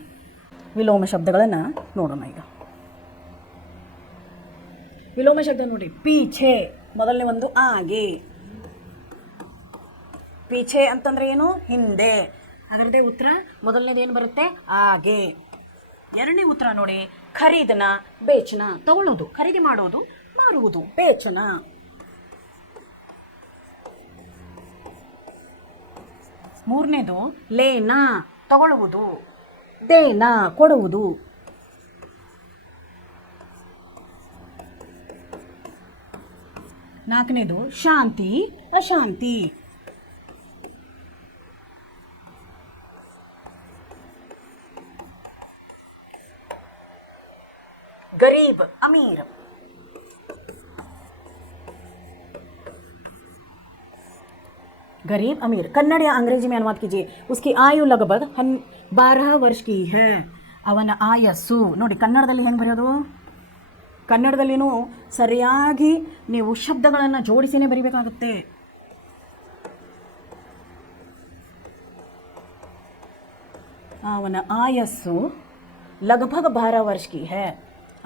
ವಿಲೋಮ ಶಬ್ದಗಳನ್ನು ನೋಡೋಣ ಈಗ. ವಿಲೋಮ ಶಬ್ದ ನೋಡಿ, ಪೀಛೆ ಮೊದಲನೇ ಒಂದು ಆಗೆ. ಪೀಛೆ ಅಂತಂದ್ರೆ ಏನು, ಹಿಂದೆ. ಅದರದ್ದೇ ಉತ್ತರ ಮೊದಲನೇದೇನು ಬರುತ್ತೆ, ಆಗೆ. ಎರಡನೇ ಉತ್ತರ ನೋಡಿ, ಖರೀದನ ಬೇಚನ, ತಗೊಳ್ಳೋದು, ಖರೀದಿ ಮಾಡೋದು, ಮಾರುವುದು, ಬೇಚನ. ಮೂರನೇದು ಲೇನಾ, ತಗೊಳ್ಳುವುದು, ದೇನಾ, ಕೊಡುವುದು. ನಾಲ್ಕನೇದು ಶಾಂತಿ ಅಶಾಂತಿ. गरीब अमीर. गरीब अमीर कन्नड़ या अंग्रेजी में अनुवाद कीजिए. उसकी आयु लगभग 12 ವರ್ಷ की है. ಅವನ ಆಯಸ್ಸು ನೋಡಿ, ಕನ್ನಡದಲ್ಲಿ ಹೆಂಗೆ ಬರೆಯೋದು, ಕನ್ನಡದಲ್ಲಿನೂ ಸರಿಯಾಗಿ ನೀವು ಶಬ್ದಗಳನ್ನು ಜೋಡಿಸಿನೇ ಬರಿಬೇಕಾಗುತ್ತೆ. ಅವನ ಆಯಸ್ಸು लगभग 12 ವರ್ಷ की है.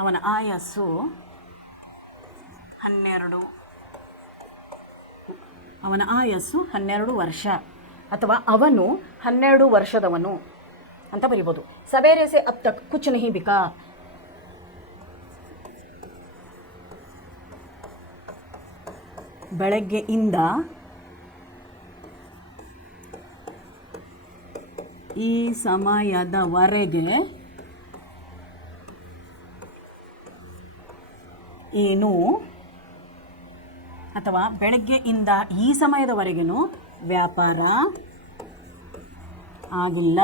ಅವನ ಆಯಸ್ಸು 12, ಅವನ ಆಯಸ್ಸು 12 ವರ್ಷ, ಅಥವಾ ಅವನು 12 ವರ್ಷದವನು ಅಂತ ಬರಿಬೋದು. ಸವೇರೆ ಸೆ ಅಬ್ ತಕ್ ಕುಚ್ ನಹಿ ಬಿಕಾ. ಬೆಳಗ್ಗೆಯಿಂದ ಈ ಸಮಯದವರೆಗೆ ಏನು, ಅಥವಾ ಬೆಳಗ್ಗೆಯಿಂದ ಈ ಸಮಯದವರೆಗೇನು ವ್ಯಾಪಾರ ಆಗಿಲ್ಲ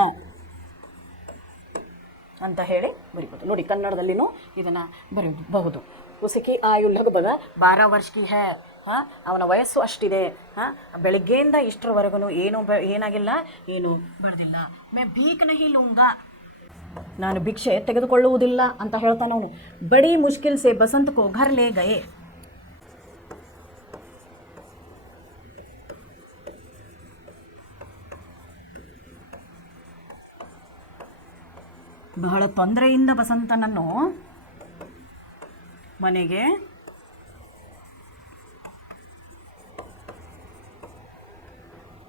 ಅಂತ ಹೇಳಿ ಬರಿಬೋದು. ನೋಡಿ ಕನ್ನಡದಲ್ಲಿನೂ ಇದನ್ನು ಬರೀಬಹುದು. ಉಸಕಿ ಆಯು ಲಗಭಗ 12 ವರ್ಷ ಕಿ ಹೈ. ಅವನ ವಯಸ್ಸು ಅಷ್ಟಿದೆ. ಬೆಳಗ್ಗೆಯಿಂದ ಇಷ್ಟರವರೆಗೂ ಏನಾಗಿಲ್ಲ, ಏನು ಬೆಳೆದಿಲ್ಲ. ಮೇ ಭೀಕ್ ನಹಿ ಲೂಂಗಾ, ನಾನು ಭಿಕ್ಷೆ ತೆಗೆದುಕೊಳ್ಳುವುದಿಲ್ಲ ಅಂತ ಹೇಳ್ತಾನವನು. ಬಡಿ ಮುಷ್ಕಿಲ್ ಸೆ ಬಸಂತ್ ಕೋ ಘರ್ ಲೇ ಗಯೆ. ಬಹಳ ತೊಂದರೆಯಿಂದ ಬಸಂತನನ್ನು ಮನೆಗೆ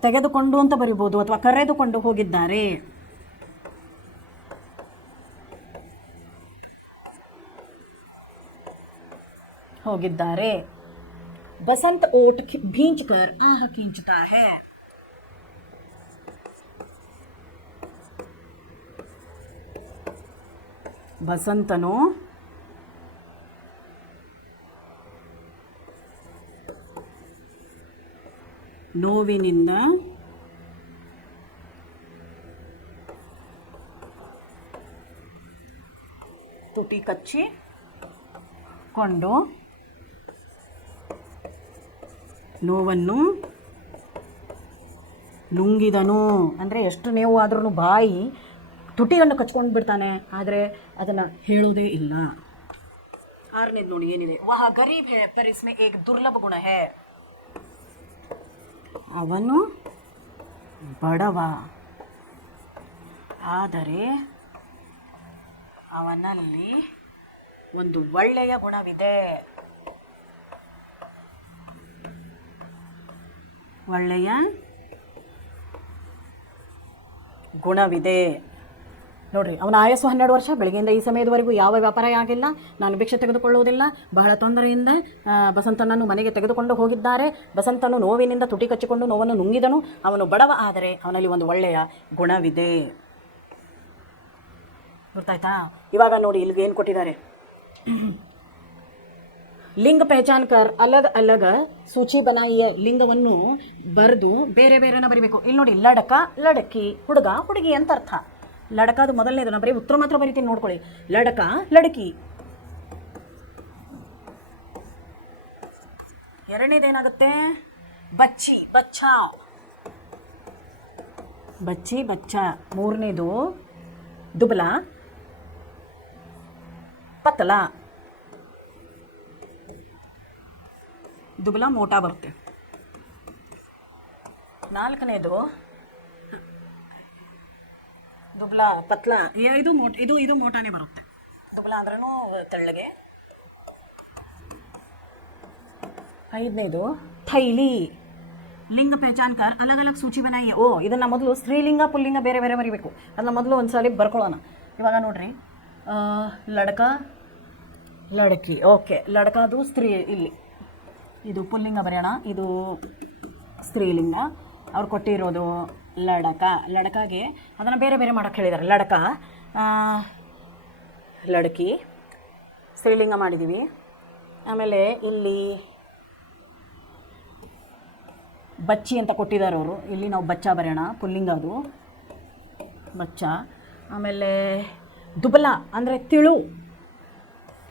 ತೆಗೆದುಕೊಂಡು ಅಂತ ಬರಿಬೋದು, ಅಥವಾ ಕರೆದುಕೊಂಡು ಹೋಗಿದ್ದಾರೆ. ಹೋಗಿದ್ದಾರೆ. बसंत ओट भींच कर आह खींचता है. ಬಸಂತನು ನೋವಿನಿಂದ ತುಟಿ ಕಚ್ಚಿಕೊಂಡು ನೋವನ್ನು ನುಂಗಿದನು. ಅಂದರೆ ಎಷ್ಟು ನೋವು ಆದ್ರೂ ಬಾಯಿ ತುಟಿಯನ್ನು ಕಚ್ಕೊಂಡು ಬಿಡ್ತಾನೆ, ಆದರೆ ಅದನ್ನು ಹೇಳೋದೇ ಇಲ್ಲ. ಆರನೇದು ನೋಡಿ ಏನಿದೆ, ವಹ ಗರೀಬ್ ಹೇ ಪರ್ ಇಸ್ಮೆ ಏಕ್ ದುರ್ಲಭ ಗುಣ ಹೇ. ಅವನು ಬಡವ, ಆದರೆ ಅವನಲ್ಲಿ ಒಂದು ಒಳ್ಳೆಯ ಗುಣವಿದೆ. ಒಳ್ಳೆಯ ಗುಣವಿದೆ ನೋಡ್ರಿ. ಅವನ ಆಯಸ್ಸು 12 ವರ್ಷ. ಬೆಳಗ್ಗೆಯಿಂದ ಈ ಸಮಯದವರೆಗೂ ಯಾವ ವ್ಯಾಪಾರ ಆಗಿಲ್ಲ. ನಾನು ಭಿಕ್ಷೆ ತೆಗೆದುಕೊಳ್ಳುವುದಿಲ್ಲ. ಬಹಳ ತೊಂದರೆಯಿಂದ ಬಸಂತನನ್ನು ಮನೆಗೆ ತೆಗೆದುಕೊಂಡು ಹೋಗಿದ್ದಾರೆ. ಬಸಂತನು ನೋವಿನಿಂದ ತುಟಿ ಕಚ್ಚಿಕೊಂಡು ನೋವನ್ನು ನುಂಗಿದನು. ಅವನು ಬಡವ, ಆದರೆ ಅವನಲ್ಲಿ ಒಂದು ಒಳ್ಳೆಯ ಗುಣವಿದೆ. ಗೊತ್ತಾಯ್ತಾ? ಇವಾಗ ನೋಡಿ ಇಲ್ಲಿಗೆ ಏನು ಕೊಟ್ಟಿದ್ದಾರೆ, ಲಿಂಗ ಪಹಚಾನ್ ಕರ್ ಅಲಗ್ ಅಲಗ್ ಸೂಚಿ ಬನಾಯಿಯ. ಲಿಂಗವನ್ನು ಬರೆದು ಬೇರೆ ಬೇರೆನ ಬರಿಬೇಕು. ಇಲ್ಲಿ ನೋಡಿ, ಲಡಕ ಲಡಕಿ, ಹುಡುಗ ಹುಡುಗಿ ಅಂತ ಅರ್ಥ. ಲಡಕದು ಮೊದಲನೇದು, ನಾನು ಬರೀ ಉತ್ತರ ಮಾತ್ರ ಬರಿತೀನಿ ನೋಡ್ಕೊಳ್ಳಿ. ಲಡಕ ಲಡಕಿ. ಎರಡನೇದೇನಾಗುತ್ತೆ, ಬಚ್ಚಿ ಬಚ್ಚ, ಬಚ್ಚಿ ಬಚ್ಚ. ಮೂರನೇದು ದುಬಲ ಪತಲ, ದುಬಲ ಮೋಟಾ ಬರುತ್ತೆ. ನಾಲ್ಕನೇದು ದುಬಲ ಪತ್ಲ. ಇದು ಮೋಟಾನೇ ಬರುತ್ತೆ. ದುಬಲ ಆದ್ರೂ ತೆಳ್ಳಗೆ. ಐದನೇದು ಥೈಲಿ. ಲಿಂಗ ಪಹಚಾನ್ ಕರ್ ಅಲಗ್ ಅಲಗ್ ಸೂಚಿ ಬನಾಯಿ. ಇದನ್ನು ಮೊದಲು ಸ್ತ್ರೀಲಿಂಗ ಪುಲ್ಲಿಂಗ ಬೇರೆ ಬೇರೆ ಬರಿಬೇಕು. ಅದನ್ನ ಮೊದಲು ಒಂದ್ಸಲಿ ಬರ್ಕೊಳ್ಳೋಣ. ಇವಾಗ ನೋಡ್ರಿ, ಲಡಕ ಲಡಕಿ. ಓಕೆ, ಲಡಕದು ಸ್ತ್ರೀ, ಇಲ್ಲಿ ಇದು ಪುಲ್ಲಿಂಗ ಬರೆಯೋಣ, ಇದು ಸ್ತ್ರೀಲಿಂಗ. ಅವ್ರು ಕೊಟ್ಟಿರೋದು ಲಡಕ. ಲಡಕಾಗೆ ಅದನ್ನು ಬೇರೆ ಬೇರೆ ಮಾಡೋಕ್ಕೆ ಹೇಳಿದ್ದಾರೆ. ಲಡಕ, ಲಡಕಿ ಸ್ತ್ರೀಲಿಂಗ ಮಾಡಿದ್ದೀವಿ. ಆಮೇಲೆ ಇಲ್ಲಿ ಬಚ್ಚಿ ಅಂತ ಕೊಟ್ಟಿದ್ದಾರೆ ಅವರು. ಇಲ್ಲಿ ನಾವು ಬಚ್ಚ ಬರೆಯೋಣ, ಪುಲ್ಲಿಂಗ ಅದು ಬಚ್ಚ. ಆಮೇಲೆ ದುಬಲ ಅಂದರೆ ತಿಳು.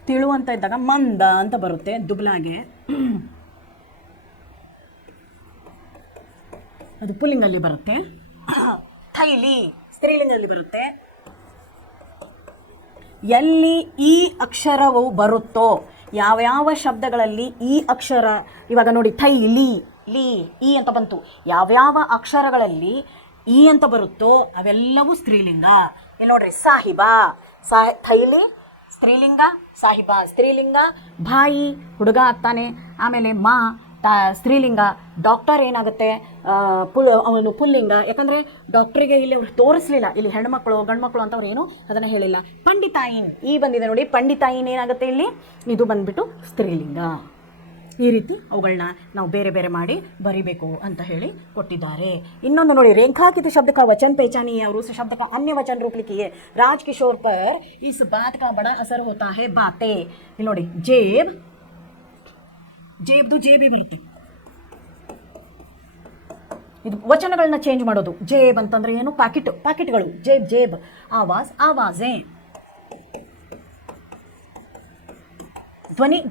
ತಿಳು ಅಂತ ಇದ್ದಾಗ ಮಂದ ಅಂತ ಬರುತ್ತೆ ದುಬಲಾಗೆ. ಅದು ಪುಲ್ಲಿಂಗಲ್ಲಿ ಬರುತ್ತೆ. ಥೈಲಿ ಸ್ತ್ರೀಲಿಂಗದಲ್ಲಿ ಬರುತ್ತೆ. ಎಲ್ಲಿ ಈ ಅಕ್ಷರವು ಬರುತ್ತೋ, ಯಾವ್ಯಾವ ಶಬ್ದಗಳಲ್ಲಿ ಈ ಅಕ್ಷರ, ಇವಾಗ ನೋಡಿ ಥೈಲಿ, ಲೀ ಈ ಅಂತ ಬಂತು. ಯಾವ್ಯಾವ ಅಕ್ಷರಗಳಲ್ಲಿ ಈ ಅಂತ ಬರುತ್ತೋ ಅವೆಲ್ಲವೂ ಸ್ತ್ರೀಲಿಂಗ. ಇಲ್ಲಿ ನೋಡ್ರಿ, ಸಾಹಿಬಾ ಥೈಲಿ ಸ್ತ್ರೀಲಿಂಗ, ಸಾಹಿಬಾ ಸ್ತ್ರೀಲಿಂಗ, ಭಾಯಿ ಹುಡುಗ ಆಗ್ತಾನೆ. ಆಮೇಲೆ ಮಾ ಸ್ತ್ರೀಲಿಂಗ. ಡಾಕ್ಟರ್ ಏನಾಗುತ್ತೆ, ಅವನು ಪುಲ್ಲಿಂಗ. ಯಾಕಂದರೆ ಡಾಕ್ಟ್ರಿಗೆ ಇಲ್ಲಿ ಅವ್ರು ತೋರಿಸ್ಲಿಲ್ಲ, ಇಲ್ಲಿ ಹೆಣ್ಮಕ್ಳು ಗಂಡ್ಮಕ್ಳು ಅಂತ ಅವ್ರು ಏನು ಅದನ್ನು ಹೇಳಿಲ್ಲ. ಪಂಡಿತಾಯಿನ್ ಈ ಬಂದಿದೆ ನೋಡಿ, ಪಂಡಿತಾಯಿನ್ ಏನಾಗುತ್ತೆ ಇಲ್ಲಿ, ಇದು ಬಂದ್ಬಿಟ್ಟು ಸ್ತ್ರೀಲಿಂಗ. ಈ ರೀತಿ ಅವುಗಳನ್ನ ನಾವು ಬೇರೆ ಬೇರೆ ಮಾಡಿ ಬರಿಬೇಕು ಅಂತ ಹೇಳಿ ಕೊಟ್ಟಿದ್ದಾರೆ. ಇನ್ನೊಂದು ನೋಡಿ, ರೇಖಾಂಕಿತ ಶಬ್ದ का वचन पहचानिए और उस शब्द का अन्य वचन रूप लिखिए. राजकिशोर पर इस बात का बड़ा असर होता है. बातें. ಇಲ್ಲಿ ನೋಡಿ, ಜೇಬ್, ಜೇಬ್ದು ಜೇಬೇ ಬರುತ್ತೆ. ಇದು ವಚನಗಳನ್ನ ಚೇಂಜ್ ಮಾಡೋದು. ಜೇಬ್ ಅಂತಂದ್ರೆ ಏನು, ಪ್ಯಾಕೆಟ್ಗಳು. ಜೇಬ್ ಜೇಬ್. ಆವಾಜ್ ಆವಾಜೆ.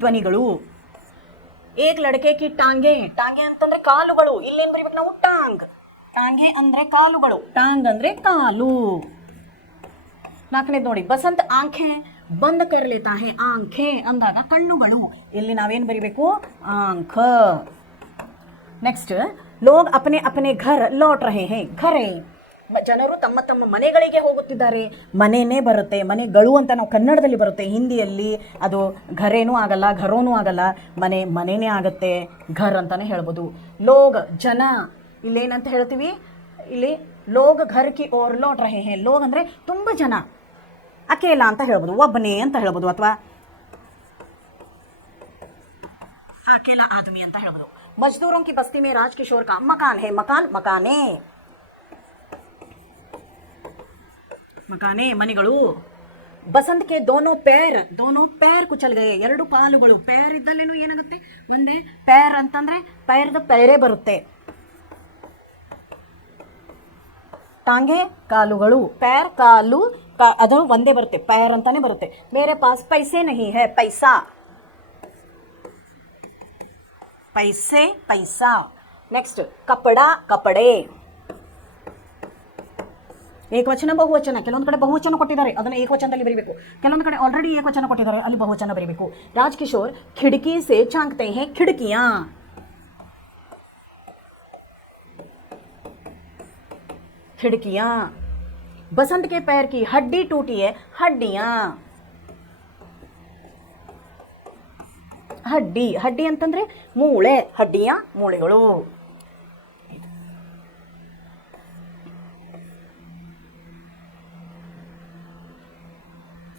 ಧ್ವನಿಗಳು. ಏಕ್ ಲಡಕೆ ಕಿ ಟಾಂಗೆ. ಟಾಂಗೆ ಅಂತಂದ್ರೆ ಕಾಲುಗಳು. ಇಲ್ಲೇನು ಬರೀಬೇಕು ನಾವು, ಟಾಂಗ್. ಟಾಂಗೆ ಅಂದ್ರೆ ಕಾಲುಗಳು, ಟಾಂಗ್ ಅಂದ್ರೆ ಕಾಲು. ನಾಲ್ಕನೇದು ನೋಡಿ, ಬಸಂತ್ ಆಂಖೆ ಬಂದ್ ಕರ್ ಲೇತಾ ಹೇ. ಆಂಖೆ ಅಂದಾಗ ಕಣ್ಣುಗಳು. ಇಲ್ಲಿ ನಾವೇನು ಬರಿಬೇಕು, ಆಂಖ. ನೆಕ್ಸ್ಟ್, ಲೋಗ್ ಅಪನೆ ಅಪನೆ ಘರ್ ಲೌಟ್ ರಹೆ ಹೇ. ಘರೆ, ಜನರು ತಮ್ಮ ತಮ್ಮ ಮನೆಗಳಿಗೆ ಹೋಗುತ್ತಿದ್ದಾರೆ. ಮನೆಯೇ ಬರುತ್ತೆ, ಮನೆಗಳು ಅಂತ ನಾವು ಕನ್ನಡದಲ್ಲಿ ಬರುತ್ತೆ. ಹಿಂದಿಯಲ್ಲಿ ಅದು ಘರೇನೂ ಆಗಲ್ಲ, ಘರೋನೂ ಆಗಲ್ಲ, ಮನೆಯೇ ಆಗುತ್ತೆ. ಘರ್ ಅಂತಾನೆ ಹೇಳ್ಬೋದು. ಲೋಗ್ ಜನ, ಇಲ್ಲೇನಂತ ಹೇಳ್ತೀವಿ, ಇಲ್ಲಿ ಲೋಗ್ ಘರ್ ಕಿ ಓರ್ ಲೌಟ್ ರಹೆ ಹೇ. ಲೋಗ್ ಅಂದರೆ ತುಂಬ ಜನ. ಅಕೇಲ ಅಂತ ಹೇಳ್ಬೋದು, ಒಬ್ಬನೇ ಅಂತ ಹೇಳ್ಬೋದು, ಅಥವಾ ಅಕೇಲ ಆದಮಿ ಅಂತ ಹೇಳ್ಬೋದು. ಮಜ್ದೂರೋं की बस्ती में राजकिशोर का मकान है. मकान मकाने, ಮಕಾನೆ ಮನೆಗಳು. ಬಸಂತ್ ಕೆ ದೋನೋ ಪೇರ್ ಕುಚಲ್ ಗಯೆ. ಎರಡು ಕಾಲುಗಳು. ಪೇರ್ ಇದ್ದಲ್ಲೇನು ಏನಾಗುತ್ತೆ, ಒಂದೇ ಪೇರ್ ಅಂತಂದ್ರೆ ಪೈರ್ದ ಪೈರೇ ಬರುತ್ತೆ. ಟಾಂಗೆ ಕಾಲುಗಳು, ಪ್ಯಾರ್ ಕಾಲು ಅದು ಒಂದೇ ಬರುತ್ತೆ, ಪ್ಯಾರ್ ಅಂತಾನೆ ಬರುತ್ತೆ. ಮೇರೆ ಪಾಸ್ ಪೈಸೆ ನಹಿ ಹೈ, ಪೈಸಾ, ಪೈಸೆ ಪೈಸಾ. ನೆಕ್ಸ್ಟ್ ಕಪಡ ಕಪಡೆ, ಏಕವಚನ ಬಹುವಚನ. ಕೆಲವೊಂದು ಕಡೆ ಬಹುವಚನ ಕೊಟ್ಟಿದ್ದಾರೆ, ಅದನ್ನು ಏಕವಚನದಲ್ಲಿ ಬರೀಬೇಕು. ಕೆಲವೊಂದು ಕಡೆ ಆಲ್ರೆಡಿ ಏಕವಚನ ಕೊಟ್ಟಿದ್ದಾರೆ, ಅಲ್ಲಿ ಬಹುವಚನ ಬರೀಬೇಕು. ರಾಜ್ಕಿಶೋರ್ ಖಿಡ್ಕಿ ಸೆ ಚಾಂಕ್ತೆ ಹೇ, ಖಿಡ್ಕಿಯಾ. खिड़कियां. बसंत के पैर की हड्डी टूटी है, हड्डियां. ಹಡ್ಡಿ, ಹಡ್ಡಿ ಅಂತಂದ್ರೆ ಮೂಳೆ, ಹಡ್ಡಿಯ ಮೂಳೆಗಳು.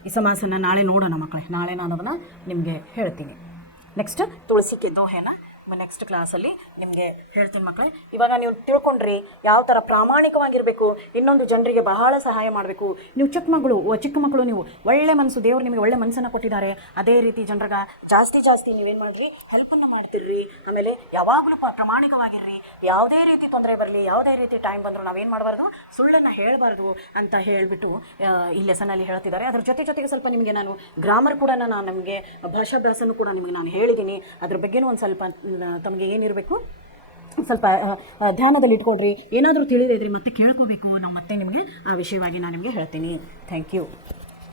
ಈ ಸಮಾಸನ ನಾಳೆ ನೋಡೋಣ ಮಕ್ಕಳೇ, ನಾಳೆ ನಾನು ಅದನ್ನು ನಿಮಗೆ ಹೇಳ್ತೀನಿ. ನೆಕ್ಸ್ಟ್ ತುಳಸಿ ಕೆ ದೋಹೆನ ನೆಕ್ಸ್ಟ್ ಕ್ಲಾಸಲ್ಲಿ ನಿಮಗೆ ಹೇಳ್ತೀನಿ ಮಕ್ಕಳೇ. ಇವಾಗ ನೀವು ತಿಳ್ಕೊಂಡ್ರಿ ಯಾವ ಥರ ಪ್ರಾಮಾಣಿಕವಾಗಿರಬೇಕು, ಇನ್ನೊಂದು ಜನರಿಗೆ ಬಹಳ ಸಹಾಯ ಮಾಡಬೇಕು. ನೀವು ಚಿಕ್ಕ ಮಕ್ಕಳು ನೀವು ಒಳ್ಳೆ ಮನಸ್ಸು, ದೇವರು ನಿಮಗೆ ಒಳ್ಳೆ ಮನಸ್ಸನ್ನು ಕೊಟ್ಟಿದ್ದಾರೆ. ಅದೇ ರೀತಿ ಜನರಿಗೆ ಜಾಸ್ತಿ ನೀವೇನು ಮಾಡಿರಿ, ಹೆಲ್ಪನ್ನು ಮಾಡ್ತಿರ್ರಿ. ಆಮೇಲೆ ಯಾವಾಗಲೂ ಪ್ರಾಮಾಣಿಕವಾಗಿರ್ರಿ. ಯಾವುದೇ ರೀತಿ ತೊಂದರೆ ಬರಲಿ, ಯಾವುದೇ ರೀತಿ ಟೈಮ್ ಬಂದರೂ ನಾವೇನು ಮಾಡಬಾರ್ದು, ಸುಳ್ಳನ್ನು ಹೇಳಬಾರ್ದು ಅಂತ ಹೇಳಿಬಿಟ್ಟು ಈ ಲೆಸನಲ್ಲಿ ಹೇಳ್ತಿದ್ದಾರೆ. ಅದ್ರ ಜೊತೆಗೆ ಸ್ವಲ್ಪ ನಿಮಗೆ ನಾನು ಗ್ರಾಮರ್ ಕೂಡ ನಾನು ನಿಮಗೆ ಭಾಷಾಭ್ಯಾಸನೂ ಕೂಡ ನಿಮಗೆ ನಾನು ಹೇಳಿದ್ದೀನಿ. ಅದ್ರ ಬಗ್ಗೆನೂ ಒಂದು ಸ್ವಲ್ಪ ತಮಗೆ ಏನಿರಬೇಕು, ಸ್ವಲ್ಪ ಧ್ಯಾನದಲ್ಲಿ ಇಟ್ಕೊಳ್ರಿ. ಏನಾದರೂ ತಿಳಿದಿದ್ರೆ ಮತ್ತೆ ಕೇಳ್ಕೋಬೇಕು, ನಾವು ಮತ್ತೆ ನಿಮಗೆ ಆ ವಿಷಯವಾಗಿ ನಾನು ನಿಮಗೆ ಹೇಳ್ತೀನಿ. Thank you.